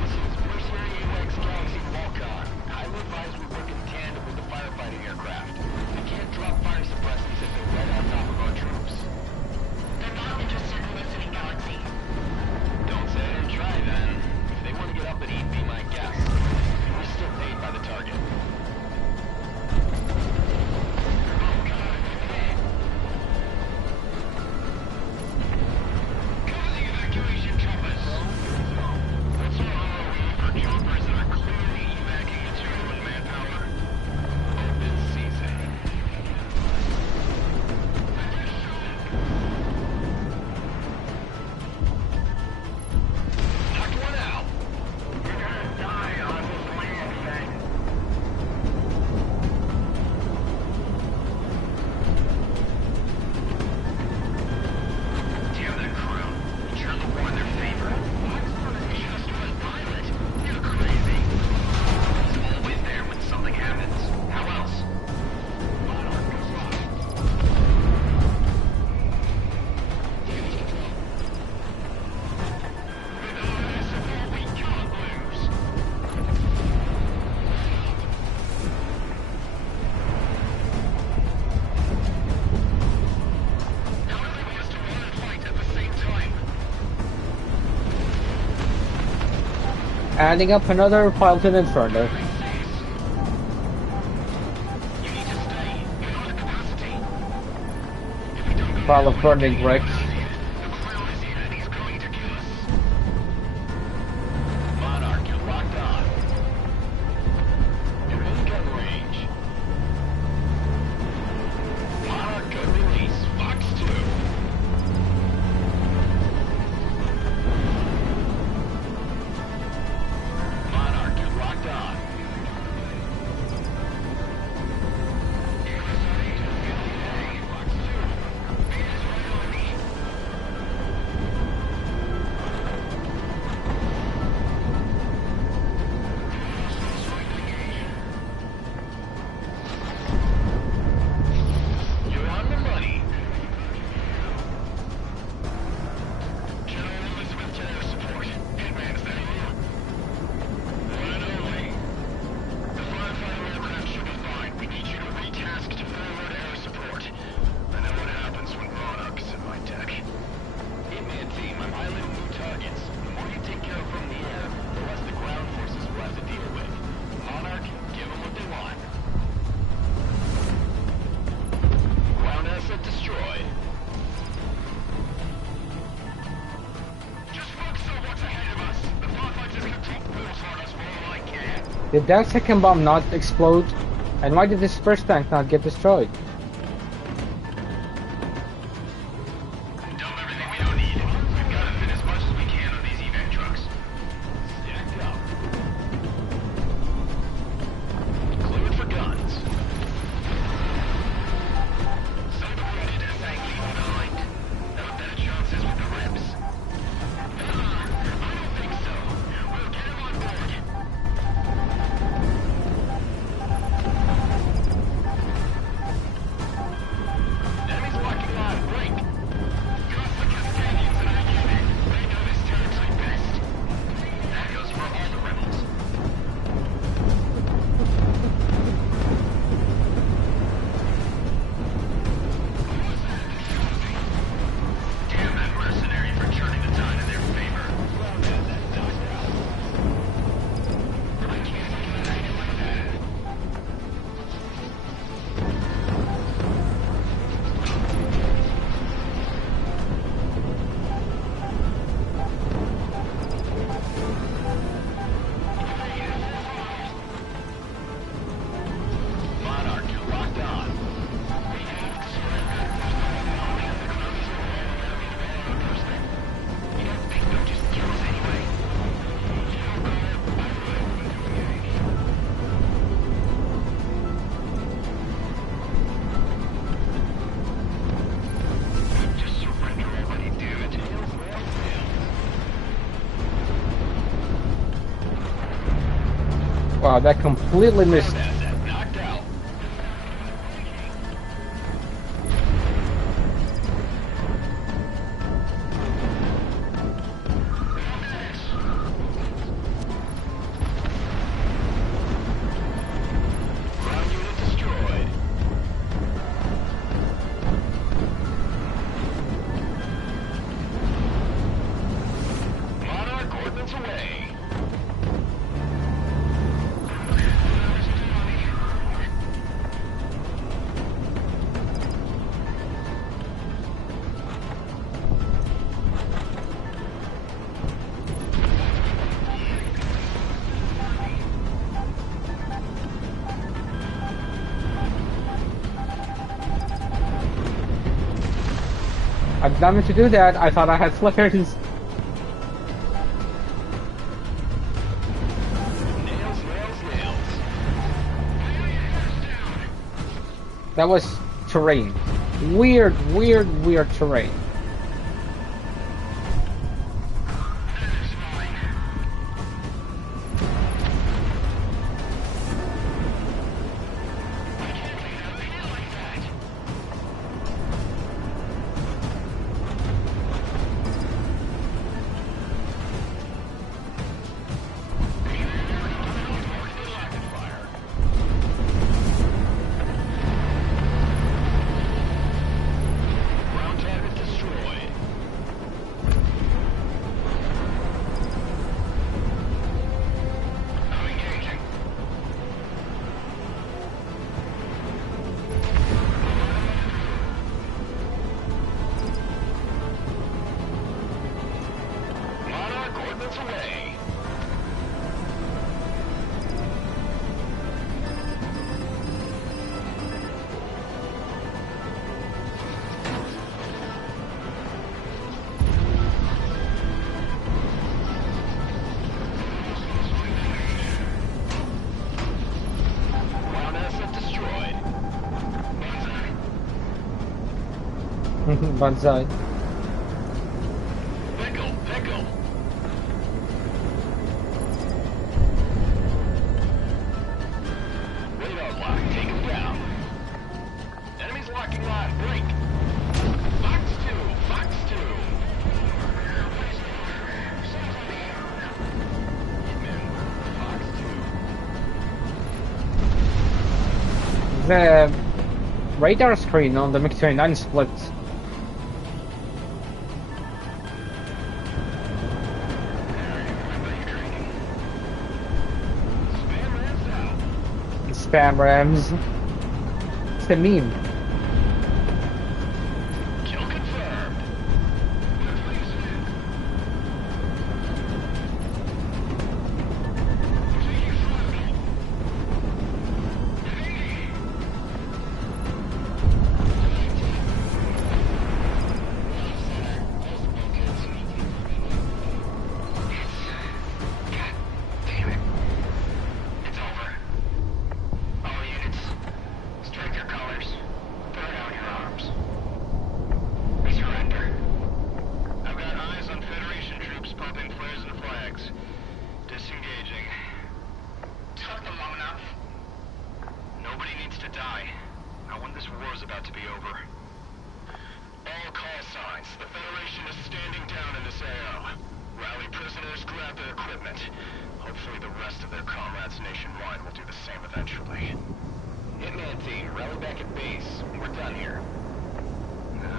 This is Mercenary AWACS Galaxy Walcon. I would advise we work in tandem with the firefighting aircraft. We can't drop fire suppressants if they're right on top of our troops. They're not interested in listening, Galaxy. Don't say I didn't try then. If they want to get up and eat, be my guest. We're still paid by the target. Cover the evacuation choppers. What's our ROE for choppers that are clearly evacing material and manpower? Open season. Knocked one out. You're gonna die on this land, Fang. Damn that crew. Turn the war in their favor. Just one pilot. You're crazy. He's always there when something happens. How else? Monarch goes off. We can't lose. How do they want us to run and fight at the same time? Adding up another piloted Inferno. You need to stay. You're not at capacity. If we don't go Pile of burning wrecks. the crown is here and he's going to kill us. Monarch, you're locked on. You're in gun range. Monarch, gun release. Fox 2. Monarch, you're locked on. Fox 2. Man is right on me. You're on the money. General Elizabeth to air support. Hitman, is that you? One and only. The firefighting aircraft should be fine. We need you to retask to forward air support. I know what happens when Monarch is in my deck. Hitman team, I'm highlighting new targets. The more you take care of from the air, the less the ground forces will have to deal with. Monarch, give them what they want. Ground asset destroyed. Just focus on what's ahead of us. The firefighters can take bullets on us for all I care. Did that second bomb not explode? And why did this first tank not get destroyed? Dump everything we don't need. We've got to fit as much as we can on these evac trucks. Stacked up. Cleared for guns. Wow, that completely missed. Asset knocked out. Ground unit destroyed. Monarch ordnance away. I did not mean to do that. I thought I had flares. Nails, nails, nails. That was terrain. Weird, weird, weird terrain. Ground target destroyed. I'm engaging. Monarch ordnance away. Ground asset destroyed. Banzai. Pickle, pickle. Radar lock, take him down. Enemies locking line, break. Fox 2, Fox 2. Hitman, Fox 2. The radar screen on the MiG-29 split. Spam rams out. Spam rams. It's a meme. Kill confirmed. God damn it. It's over. All units, strike your colors. Throw down your arms. We surrender. I've got eyes on Federation troops popping flares and flags. Disengaging. Took them long enough. Nobody needs to die. Not when this war is about to be over. All call signs. The Federation is standing down in this AO. Rally prisoners, grab their equipment. Hopefully the rest of their comrades nationwide will do the same eventually. Hitman team, rally back at base. We're done here.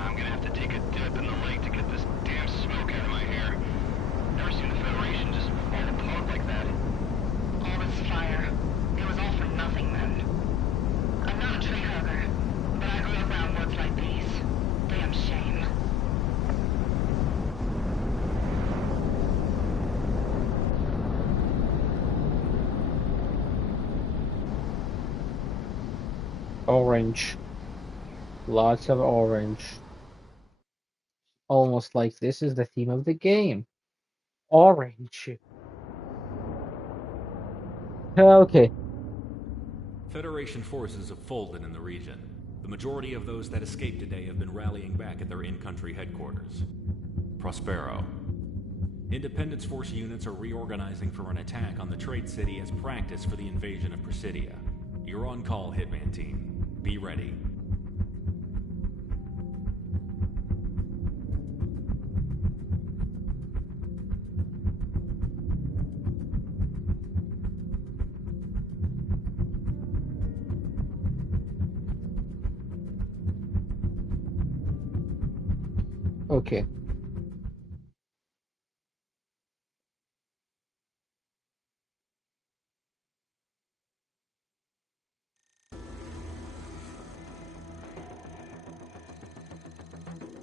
I'm gonna have to take a dip in the lake to get this damn smoke out of my hair. Never seen the Federation just fall apart like that. All this fire. It was all for nothing then. I'm not a tree hugger, but I grew up around words like these. Damn shame. Orange. Lots of orange. Almost like this is the theme of the game. Orange. Okay. Federation forces have folded in the region. The majority of those that escaped today have been rallying back at their in-country headquarters. Prospero. Independence Force units are reorganizing for an attack on the Trade City as practice for the invasion of Presidia. You're on call, Hitman Team. Be ready. Okay.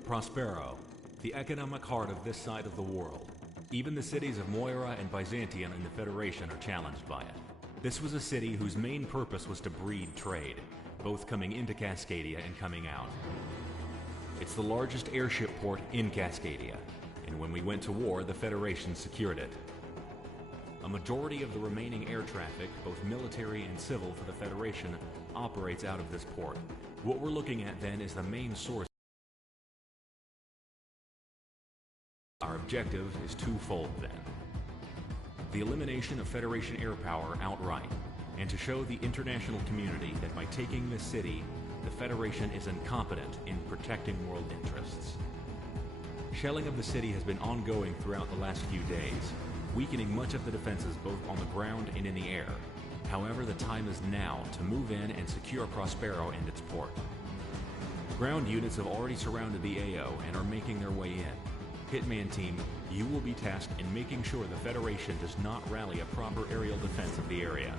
Prospero, the economic heart of this side of the world. Even the cities of Moira and Byzantium in the Federation are challenged by it. This was a city whose main purpose was to breed trade, both coming into Cascadia and coming out. It's the largest airship port in Cascadia, and when we went to war, the Federation secured it. A majority of the remaining air traffic, both military and civil for the Federation, operates out of this port. What we're looking at then is the main source. Our objective is twofold then. The elimination of Federation air power outright, and to show the international community that by taking this city, the Federation is incompetent in protecting world interests. Shelling of the city has been ongoing throughout the last few days, weakening much of the defenses both on the ground and in the air. However, the time is now to move in and secure Prospero and its port. Ground units have already surrounded the AO and are making their way in. Hitman Team, you will be tasked in making sure the Federation does not rally a proper aerial defense of the area.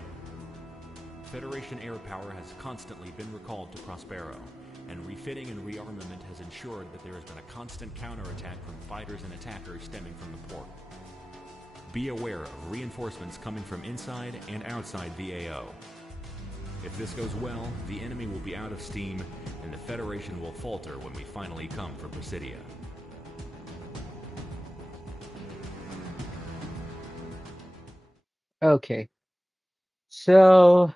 Federation air power has constantly been recalled to Prospero, and refitting and rearmament has ensured that there has been a constant counterattack from fighters and attackers stemming from the port. Be aware of reinforcements coming from inside and outside the AO. If this goes well, the enemy will be out of steam, and the Federation will falter when we finally come for Presidia. Okay. So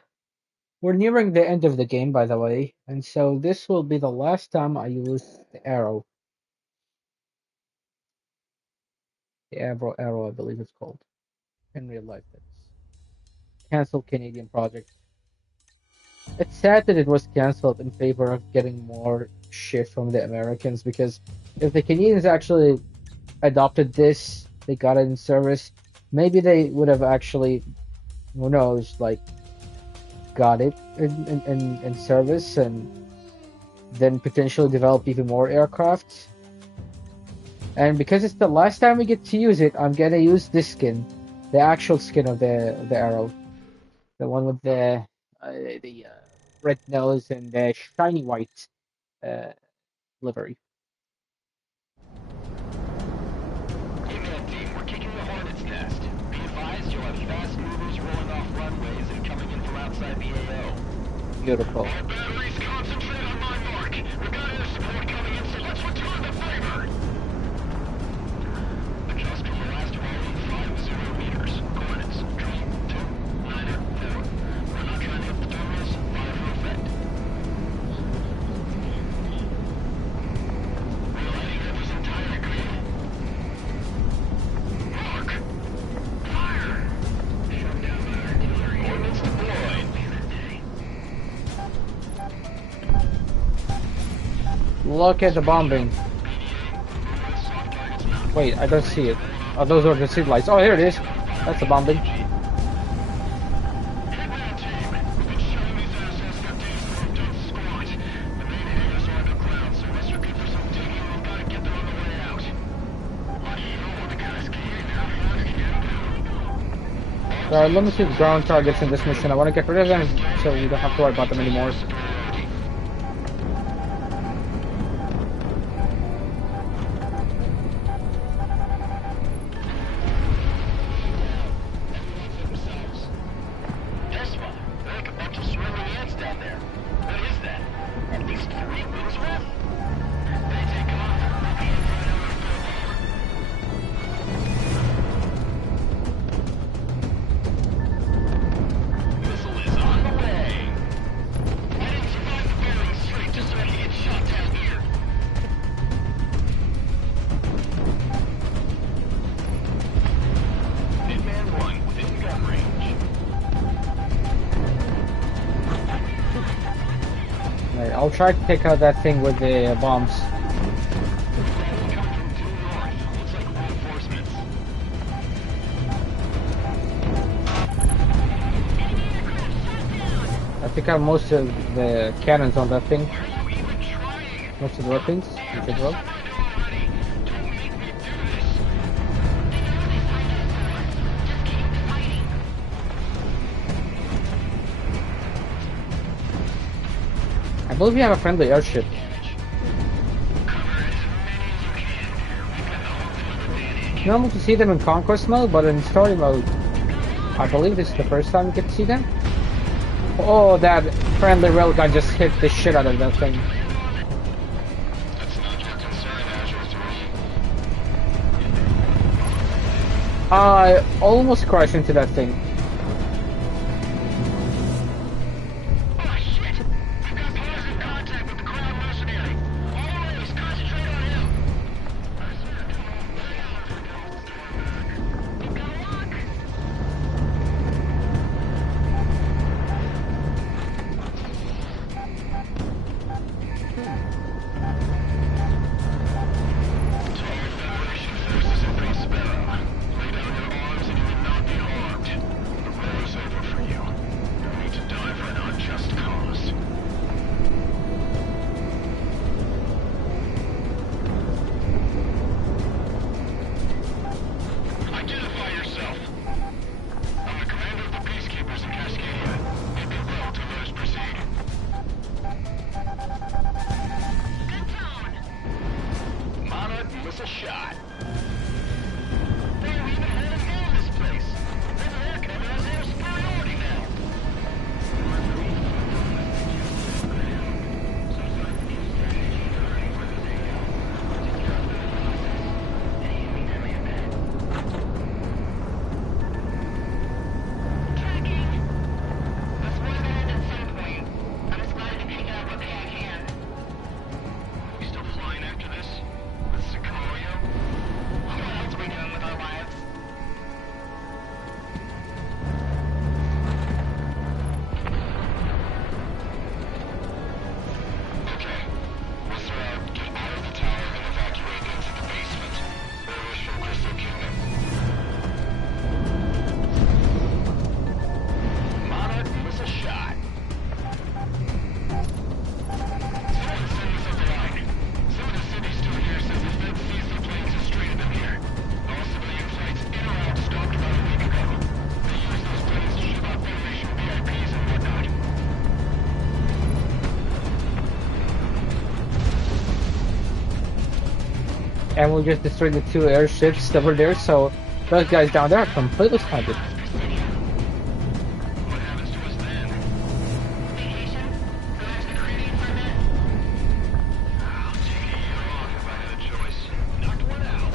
we're nearing the end of the game, by the way, and so this will be the last time I use the arrow. The arrow, I believe it's called in real life. That's canceled Canadian project. It's sad that it was canceled in favor of getting more shit from the Americans, because if the Canadians actually adopted this, they got it in service, maybe they would have actually, who knows, like, got it in service and then potentially develop even more aircraft. And because it's the last time we get to use it, I'm gonna use this skin, the actual skin of the arrow, the one with the red nose and the shiny white livery. Wingman Team, we're kicking the Hornets nest. Be advised you'll have fast movers rolling off runways and coming in from outside the AO. Beautiful. All batteries concentrate on my mark. We've got air support coming in, so let's return the favor. Adjust from the last volume 50 meters. Coordinates 3294. We're not trying to hit the terminals. Fire for effect. We're lighting up this entire grid. Mark! Fire! Shut down the artillery. Ordnance deployed. Look at the bombing. Wait, I don't see it. Oh, those are the street lights. Oh, here it is. That's the bombing. Hitman Team, we've been showing these assets for days that have done squat. The main hangars are underground, so unless you're good for some digging, we've got to get them on the way out. Are you the Cascade? How fast There are limited ground targets in this mission. I want to get rid of them so we don't have to worry about them anymore. Alright, I'll try to take out that thing with the bombs. Looks like reinforcements. I took out most of the cannons on that thing. Why are you even trying? Most of the weapons, which is well. Surrender already. Don't make me do this. Just keep fighting. I believe we have a friendly airship. Normal to see them in conquest mode, but in story mode, I believe this is the first time we get to see them. Oh, that friendly railgun just hit the shit out of that thing. That's not your concern, Azure 3. I almost crashed into that thing. Oh shit! We've got positive contact with the ground mercenary. Always concentrate on him. Federation forces in Prospero. Lay down your arms and you will not be harmed. The war is over for you. No need to die for an unjust cause. Identify yourself. I'm the commander of the peacekeepers in Cascadia. It'd be well to let us proceed. Good tone. Monarch, miss a shot. They don't even have a name this place. This aircraft has air superiority now. Tracking. This war's gonna end at some point. I'm just glad to be picking up what pay I can. We still flying after this? With Sicario? What else are we doing with our lives? Okay. Whistle get out of the tower and evacuate into the basement. Orders from Crystal Kingdom. Monarch, miss a shot. Someone send us up the line. Some of the city's still here since the Fed seized the planes and stranded them here. All civilian flights in or out stopped about a week ago. They used those planes to ship out Federation VIPs and whatnot. And we just destroyed the two airships that were there, so those guys down there are completely stranded. What happens to us then? Vacation? Relax the Caribbean for a bit? I'll take a year off if I had a choice. Knocked one out.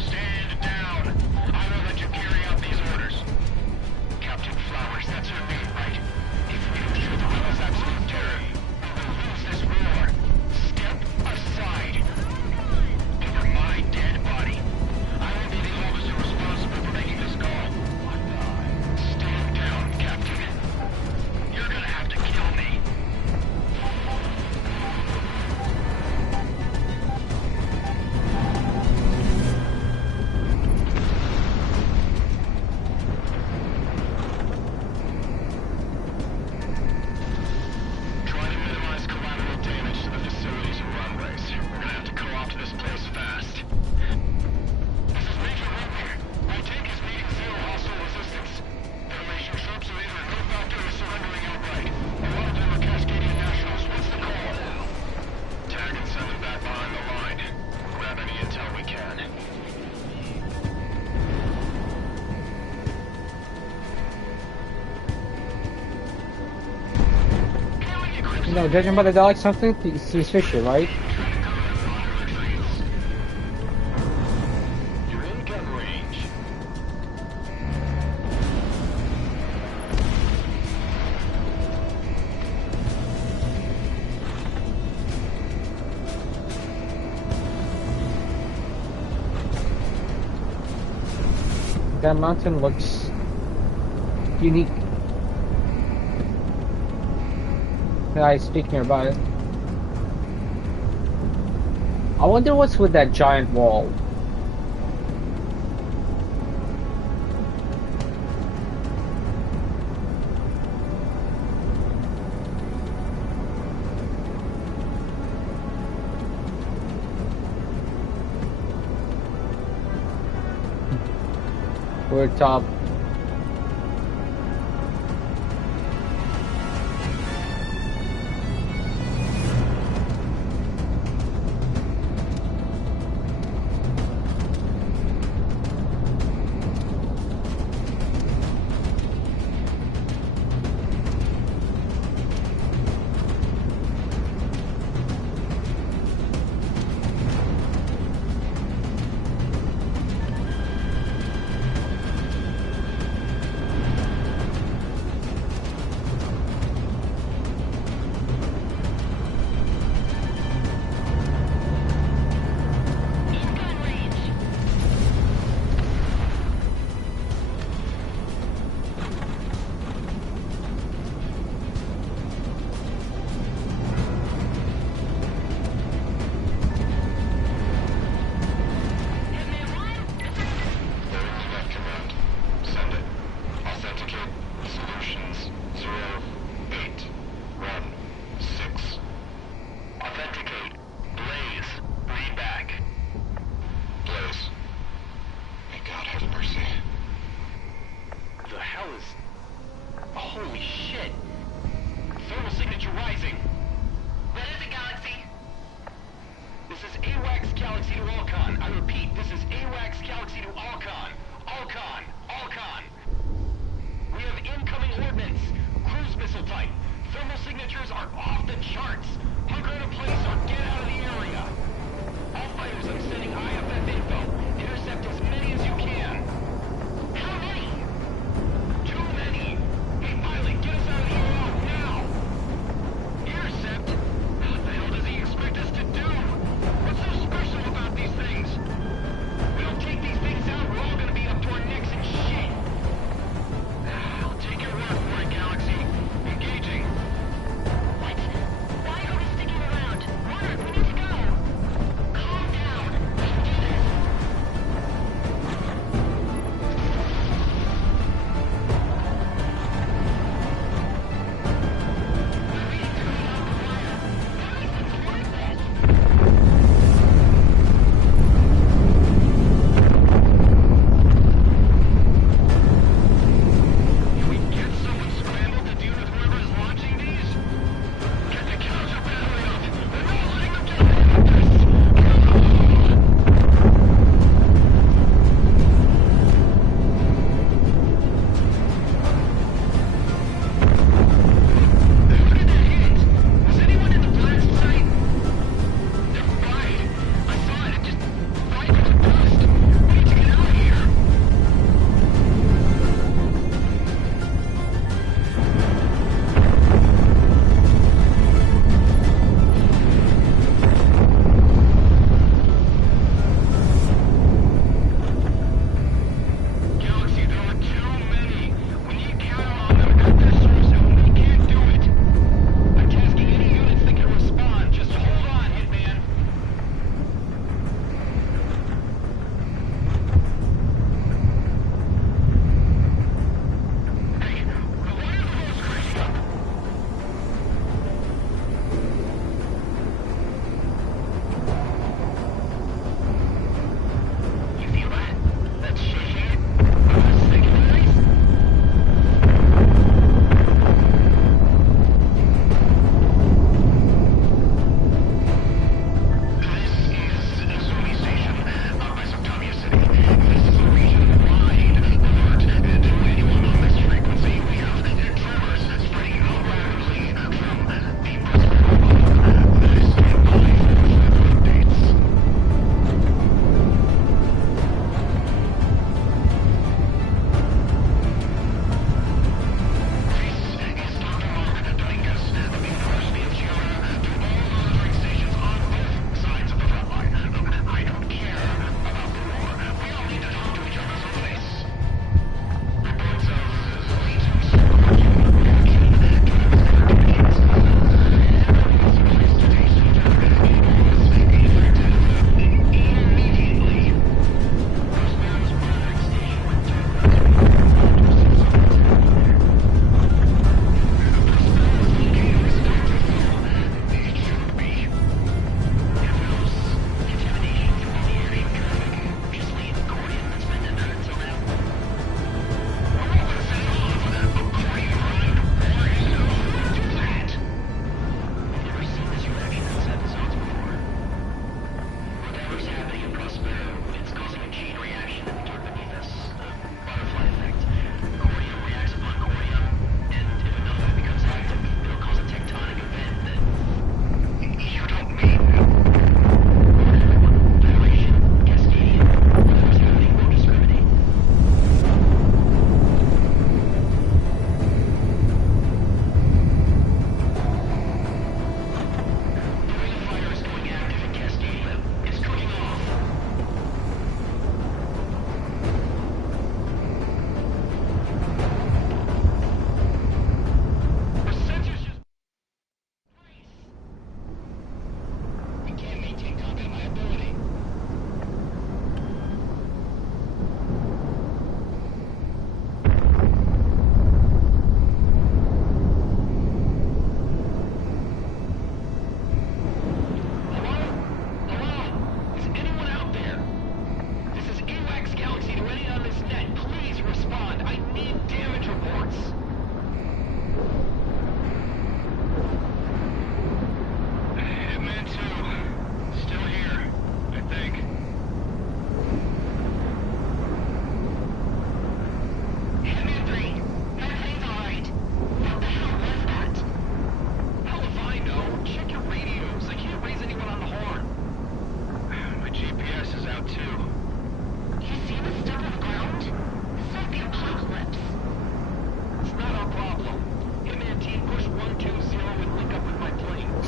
Stand down. I will let you carry out these orders. Captain Flowers, that's your name, right? If we don't show the rebels absolute terror, we will lose this war. Step aside. Over my dead body. I will be the officer responsible for making this call. Stand down, Captain. You're gonna have to kill me. Try to minimize collateral damage to the facilities and runways. We're gonna have to co-opt this place fast. This is Major Wingman. My tank is meeting zero hostile resistance. Federation troops are either no factor or surrendering outright. A lot of them are Cascadian nationals. What's the call? Tag and send them back behind the line. We'll grab any intel we can. You know, judging by the dog something, he's fishy, right? You're in gun range. That mountain looks unique. I speak nearby. I wonder what's with that giant wall. We're top.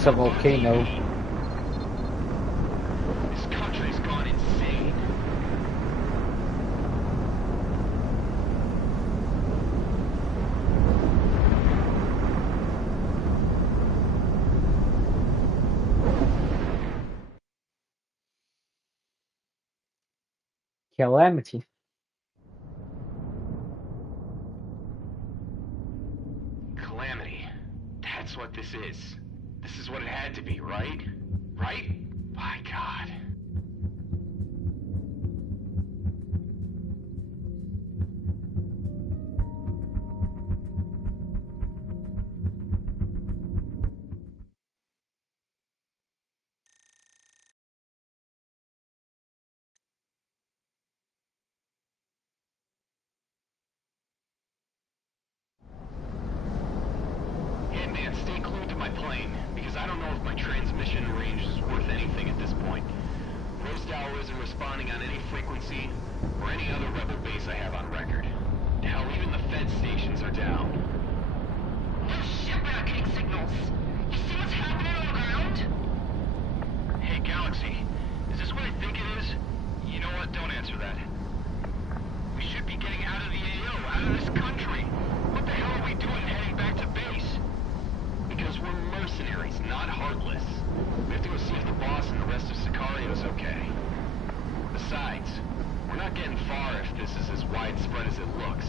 a volcano. This country's gone insane. Calamity. Calamity. That's what this is. This is what it had to be, right? Right? My God. Hey man, stay glued to my plane, because I don't know if my transmission range is worth anything at this point. Rosedower isn't responding on any frequency, or any other rebel base I have on record. Hell, even the Fed stations are down. No shit, we're not getting signals. You see what's happening on the ground? Hey, Galaxy, is this what I think it is? You know what? Don't answer that. We should be getting out of the AO, out of this country. What the hell are we doing heading back to base? Because we're mercenaries, not heartless. We have to go see if the boss and the rest of Sicario's okay. Besides, we're not getting far if this is as widespread as it looks.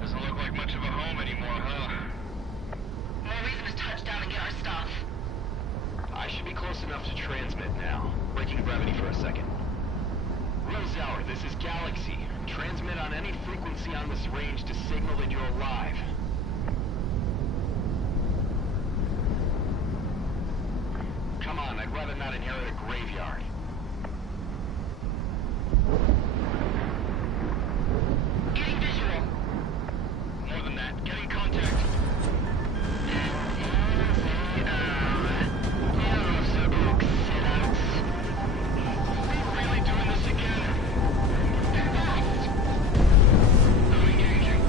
Doesn't look like much of a home anymore, huh? More reason to touch down and get our stuff. I should be close enough to transmit now. Breaking gravity for a second. Rosehour, this is Galaxy. Transmit on any frequency on this range to signal that you're alive. Come on, I'd rather not inherit a graveyard. Getting visual. More than that, getting contact. Really doing this again? I'm engaging.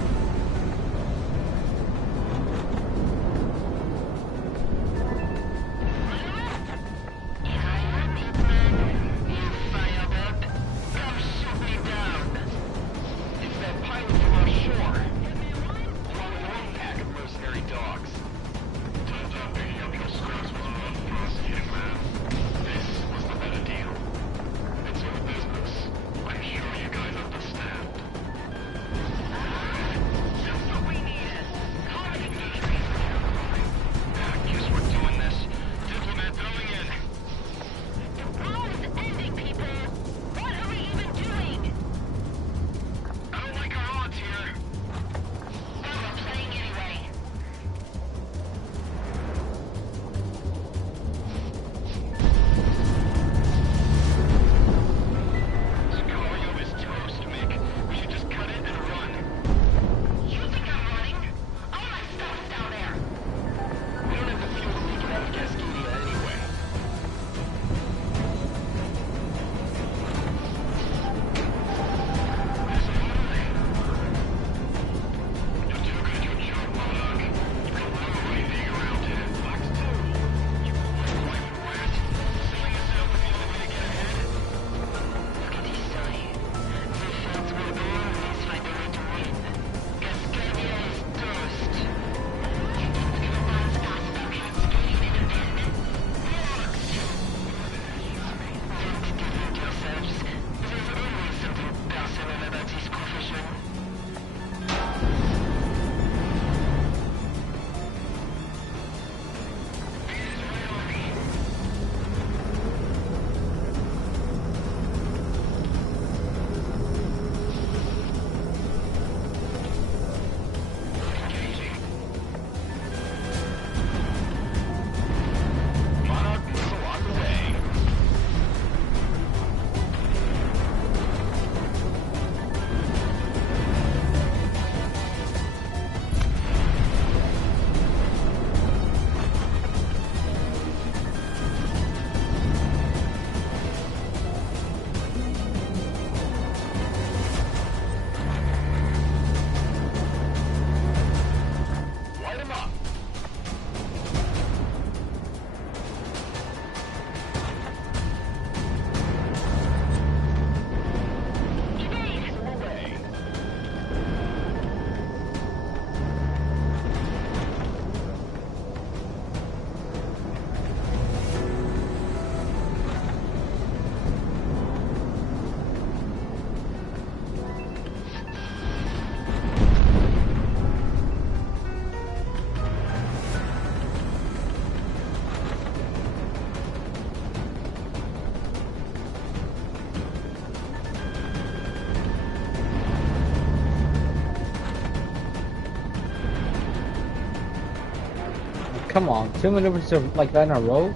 come on, 2 maneuvers are like that in a row?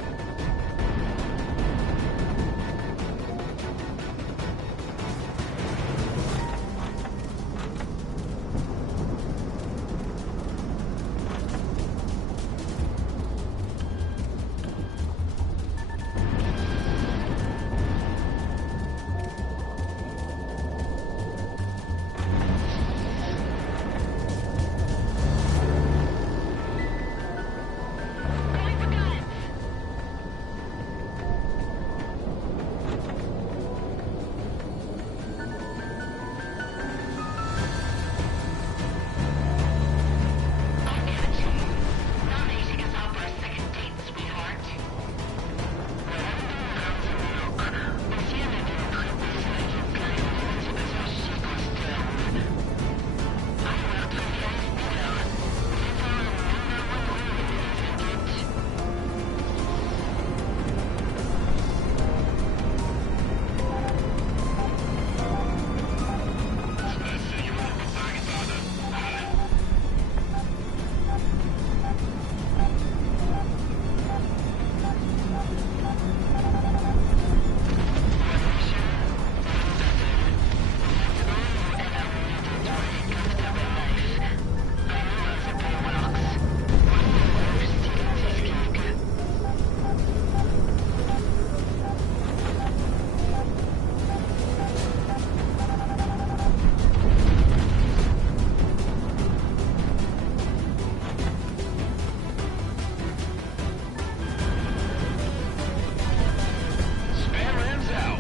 Spam rams out.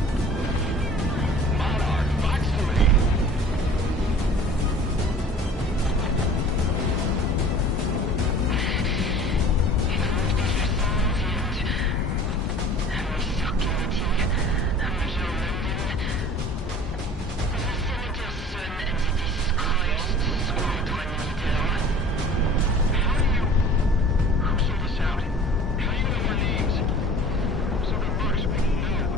Monarch, Fox 3. Who sold us out? How do you know our names? So the mercs we know.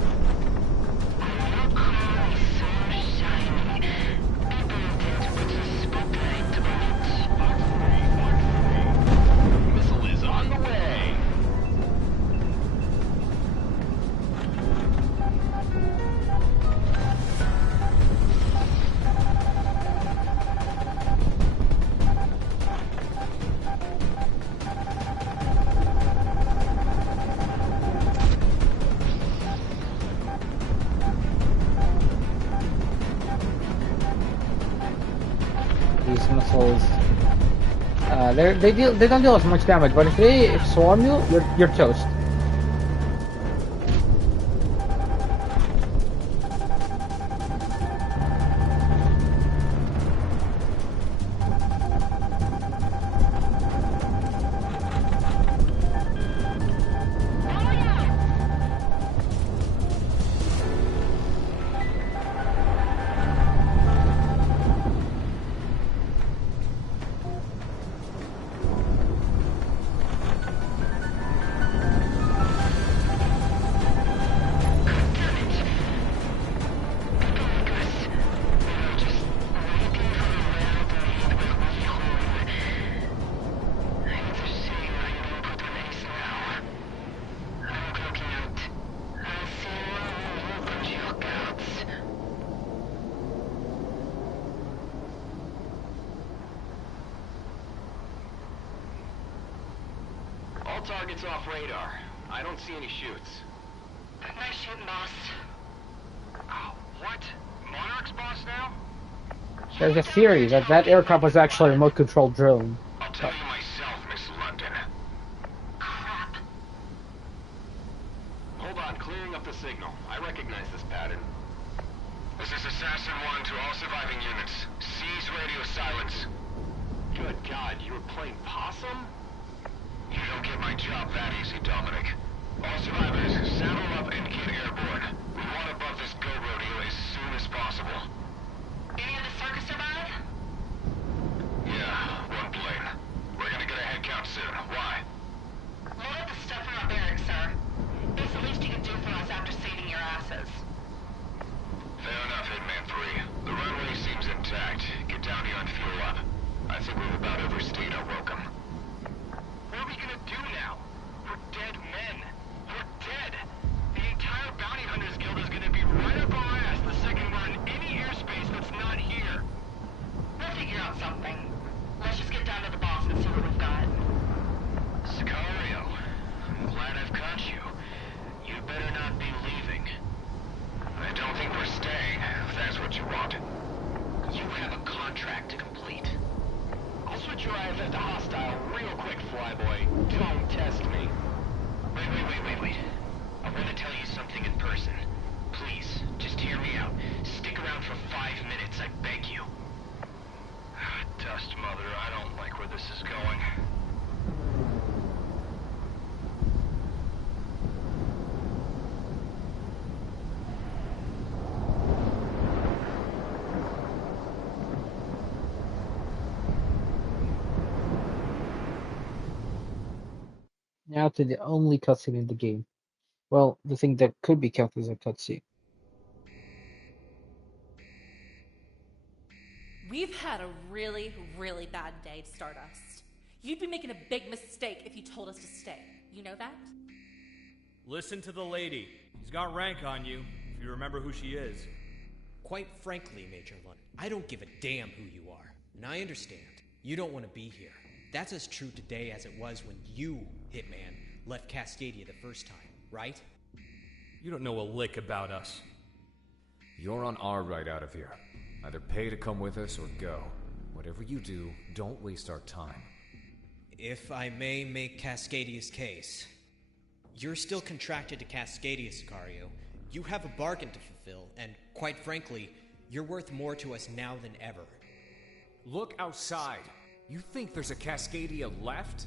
Fox 3, Fox 3. Missile is on the way. These missiles, they don't deal as much damage, but if they swarm you, you're toast. All targets off radar. I don't see any shoots. Nice shooting, boss. Oh, what? Monarch's boss now? There's a theory that that aircraft was actually a remote-controlled drone. I'll tell you myself, Miss London. Crap. Hold on, clearing up the signal. I recognize this pattern. This is Assassin 1 to all surviving units. Seize radio silence. Good God, you were playing possum? You don't get my job that easy, Dominic. All survivors, saddle up and get airborne. We want to buff this go rodeo as soon as possible. Any of the circus survive? Yeah, one plane. We're gonna get a head count soon. Why? Load up the stuff from our barracks, sir. It's the least you can do for us after saving your asses. Fair enough, Hitman 3. The runway seems intact. Get down here and fuel up. I think we've about overstayed our welcome. What are we gonna do Now to the only cutscene in the game. Well, the thing that could be counted as a cutscene. We've had a really, really bad day to Stardust. You'd be making a big mistake if you told us to stay. You know that? Listen to the lady. She's got rank on you, if you remember who she is. Quite frankly, Major Lund, I don't give a damn who you are. And I understand. You don't want to be here. That's as true today as it was when you, Hitman, left Cascadia the first time, right? You don't know a lick about us. You're on our ride out of here. Either pay to come with us or go. Whatever you do, don't waste our time. If I may make Cascadia's case, you're still contracted to Cascadia, Sicario. You have a bargain to fulfill, and quite frankly, you're worth more to us now than ever. Look outside. You think there's a Cascadia left?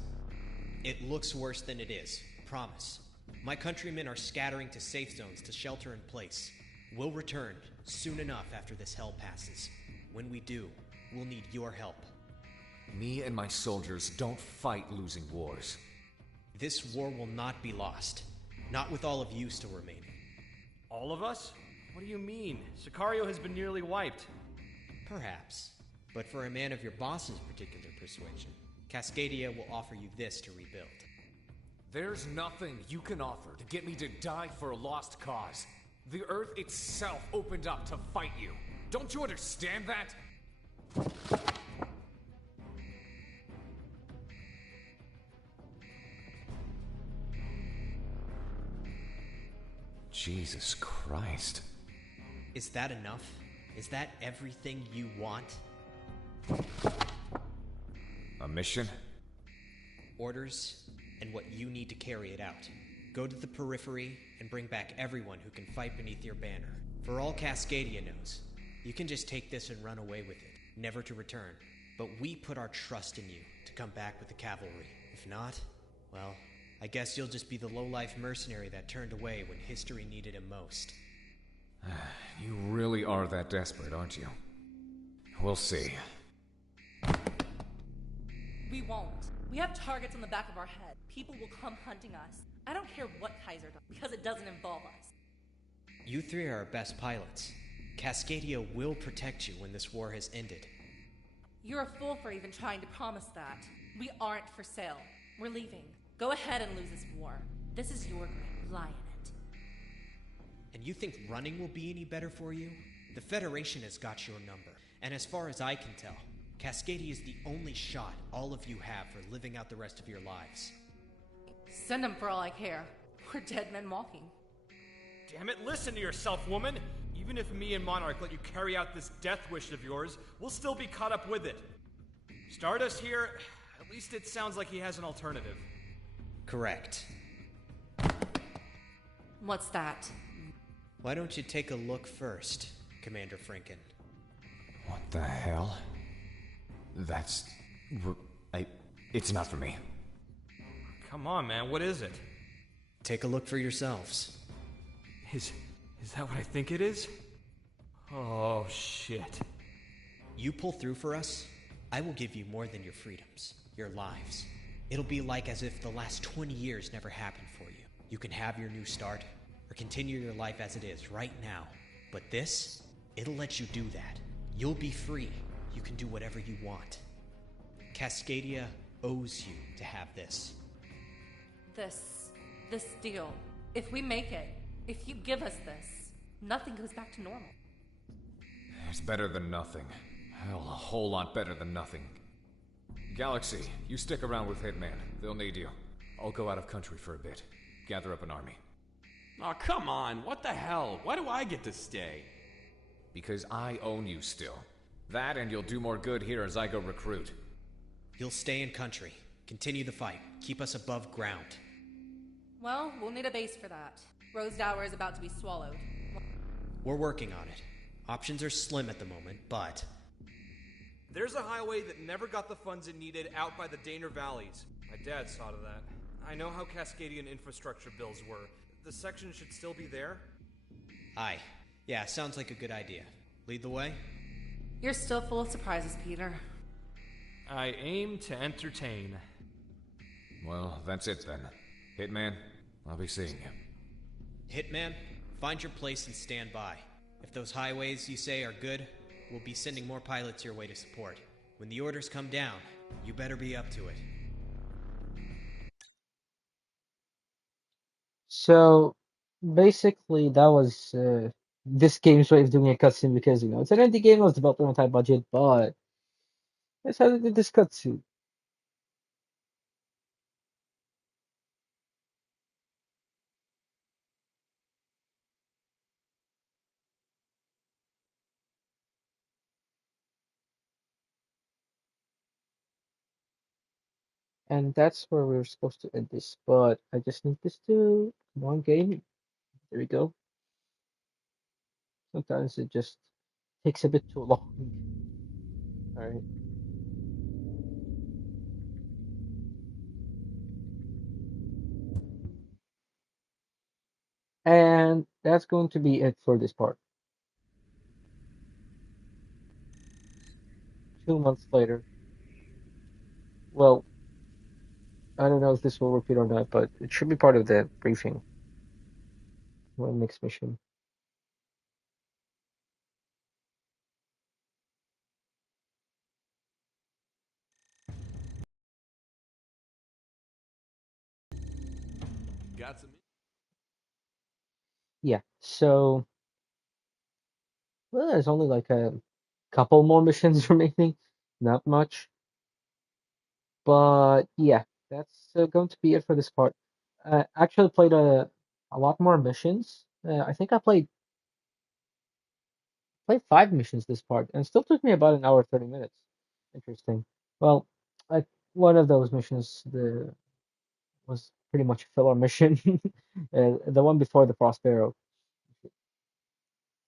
It looks worse than it is, promise. My countrymen are scattering to safe zones to shelter in place. We'll return soon enough after this hell passes. When we do, we'll need your help. Me and my soldiers don't fight losing wars. This war will not be lost. Not with all of you still remaining. All of us? What do you mean? Sicario has been nearly wiped. Perhaps. But for a man of your boss's particular persuasion, Cascadia will offer you this to rebuild. There's nothing you can offer to get me to die for a lost cause. The Earth itself opened up to fight you. Don't you understand that? Jesus Christ. Is that enough? Is that everything you want? A mission? Orders, and what you need to carry it out. Go to the periphery and bring back everyone who can fight beneath your banner. For all Cascadia knows, you can just take this and run away with it, never to return. But we put our trust in you to come back with the cavalry. If not, well, I guess you'll just be the low-life mercenary that turned away when history needed him most. You really are that desperate, aren't you? We'll see. We won't. We have targets on the back of our head. People will come hunting us. I don't care what Kaiser does, because it doesn't involve us. You three are our best pilots. Cascadia will protect you when this war has ended. You're a fool for even trying to promise that. We aren't for sale. We're leaving. Go ahead and lose this war. This is your grave. Lie in it. And you think running will be any better for you? The Federation has got your number. And as far as I can tell, Cascadia is the only shot all of you have for living out the rest of your lives. Send them for all I care. We're dead men walking. Damn it, listen to yourself, woman! Even if me and Monarch let you carry out this death wish of yours, we'll still be caught up with it. Stardust here, at least it sounds like he has an alternative. Correct. What's that? Why don't you take a look first, Commander Franken? What the hell? It's not for me. Come on, man, what is it? Take a look for yourselves. Is that what I think it is? Oh, shit. You pull through for us, I will give you more than your freedoms, your lives. It'll be like as if the last 20 years never happened for you. You can have your new start, or continue your life as it is right now. But this, it'll let you do that. You'll be free. You can do whatever you want. Cascadia owes you to have this. This deal. If we make it, if you give us this, nothing goes back to normal. It's better than nothing. Hell, a whole lot better than nothing. Galaxy, you stick around with Hitman. They'll need you. I'll go out of country for a bit. Gather up an army. Oh, come on. What the hell? Why do I get to stay? Because I own you still. That and you'll do more good here as I go recruit. You'll stay in country. Continue the fight. Keep us above ground. Well, we'll need a base for that. Rosedower is about to be swallowed. We're working on it. Options are slim at the moment, but... There's a highway that never got the funds it needed out by the Daner Valleys. My dad saw to that. I know how Cascadian infrastructure bills were. The section should still be there? Aye. Yeah, sounds like a good idea. Lead the way? You're still full of surprises, Peter. I aim to entertain. Well, that's it then. Hitman, I'll be seeing you. Hitman, find your place and stand by. If those highways you say are good, we'll be sending more pilots your way to support. When the orders come down, you better be up to it. So basically, that was this game's way of doing a cutscene because it's an indie game, it was developed on a tight budget, but that's how they did this cutscene. And that's where we were supposed to end this, but I just need this to come on game. There we go. Sometimes it just takes a bit too long. All right. And that's going to be it for this part. 2 months later. Well, I don't know if this will repeat or not, but it should be part of the briefing. One next mission. Got some. Yeah. So, well, there's only like a couple more missions remaining. Not much. But yeah, that's going to be it for this part. Actually played a lot more missions. I think I played 5 missions this part, and it still took me about an hour 30 minutes. Interesting. Well, I, one of those missions was pretty much a filler mission. The one before the Prospero,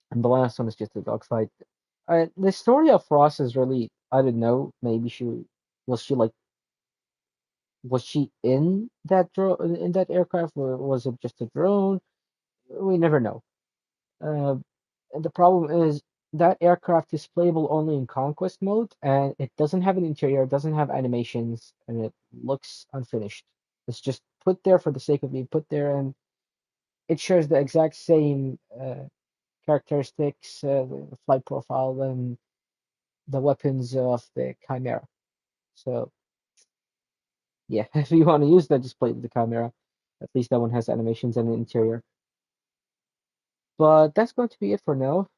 and the last one is just a dogfight. The story of Ross is really, I don't know. Maybe was she like was she in that in that aircraft, or was it just a drone? We never know. Uh, and the problem is that aircraft is playable only in conquest mode, and it doesn't have an interior, doesn't have animations, and it looks unfinished. It's just put there for the sake of being put there, and it shares the exact same characteristics, the flight profile, and the weapons of the Chimera. So yeah, if you want to use that, just play with the Chimera. At least that one has animations and an interior. But that's going to be it for now.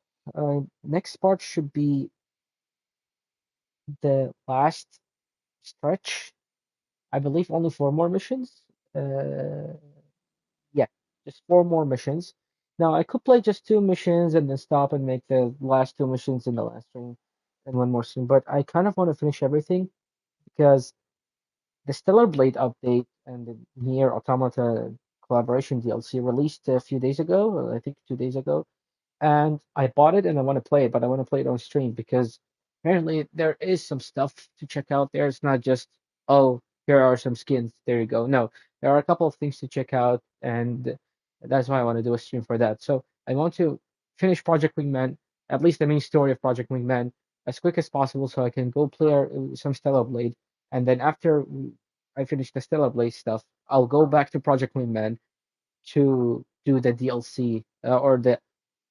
Next part should be the last stretch. I believe only 4 more missions. Uh, yeah, just 4 more missions. Now I could play just 2 missions and then stop and make the last 2 missions in the last stream and one more soon. But I kind of want to finish everything because the Stellar Blade update and the Nier Automata collaboration DLC released a few days ago, I think 2 days ago, and I bought it and I want to play it, but I want to play it on stream because apparently there is some stuff to check out there. It's not just, oh, here are some skins, there you go. No, there are a couple of things to check out, and that's why I want to do a stream for that. So I want to finish Project Wingman, at least the main story of Project Wingman, as quick as possible so I can go play some Stellar Blade. And then after I finish the Stellar Blade stuff, I'll go back to Project Wingman to do the DLC or the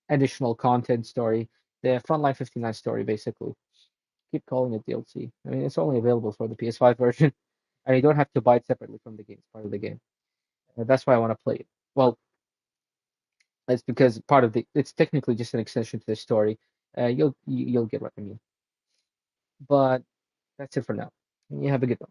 additional content story, the Frontline 59 story, basically. Keep calling it DLC. I mean, it's only available for the PS5 version, and you don't have to buy it separately from the game. It's part of the game. That's why I want to play it. Well, it's because part of it's technically just an extension to the story. You'll get what I mean. But that's it for now. You have a good one.